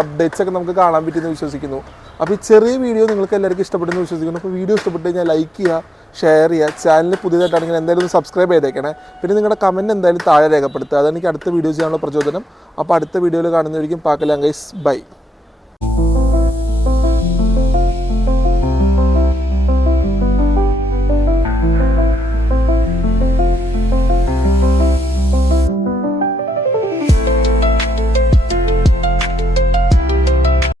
അപ്ഡേറ്റ്സ് ഒക്കെ നമുക്ക് കാണാൻ പറ്റിയെന്ന് വിശ്വസിക്കുന്നു. അപ്പോൾ ഈ ചെറിയ വീഡിയോ നിങ്ങൾക്ക് എല്ലാവർക്കും ഇഷ്ടപ്പെട്ടെന്ന് വിശ്വസിക്കുന്നു. അപ്പോൾ വീഡിയോ ഇഷ്ടപ്പെട്ട് കഴിഞ്ഞാൽ ലൈക്ക് ചെയ്യുക, ഷെയർ ചെയ്യുക. ചാനൽ പുതിയതായിട്ടാണെങ്കിൽ എന്തായാലും ഒന്ന് സബ്സ്ക്രൈബ് ചെയ്തേക്കണേ. പിന്നെ നിങ്ങളുടെ കമൻറ്റ് എന്തായാലും താഴെ രേഖപ്പെടുത്തുക. അതെനിക്ക് അടുത്ത വീഡിയോ ചെയ്യാനുള്ള പ്രചോദനം. അപ്പോൾ അടുത്ത വീഡിയോയിൽ കാണുന്നതായിരിക്കും. പാക്കലാം ഗൈസ്, ബൈ.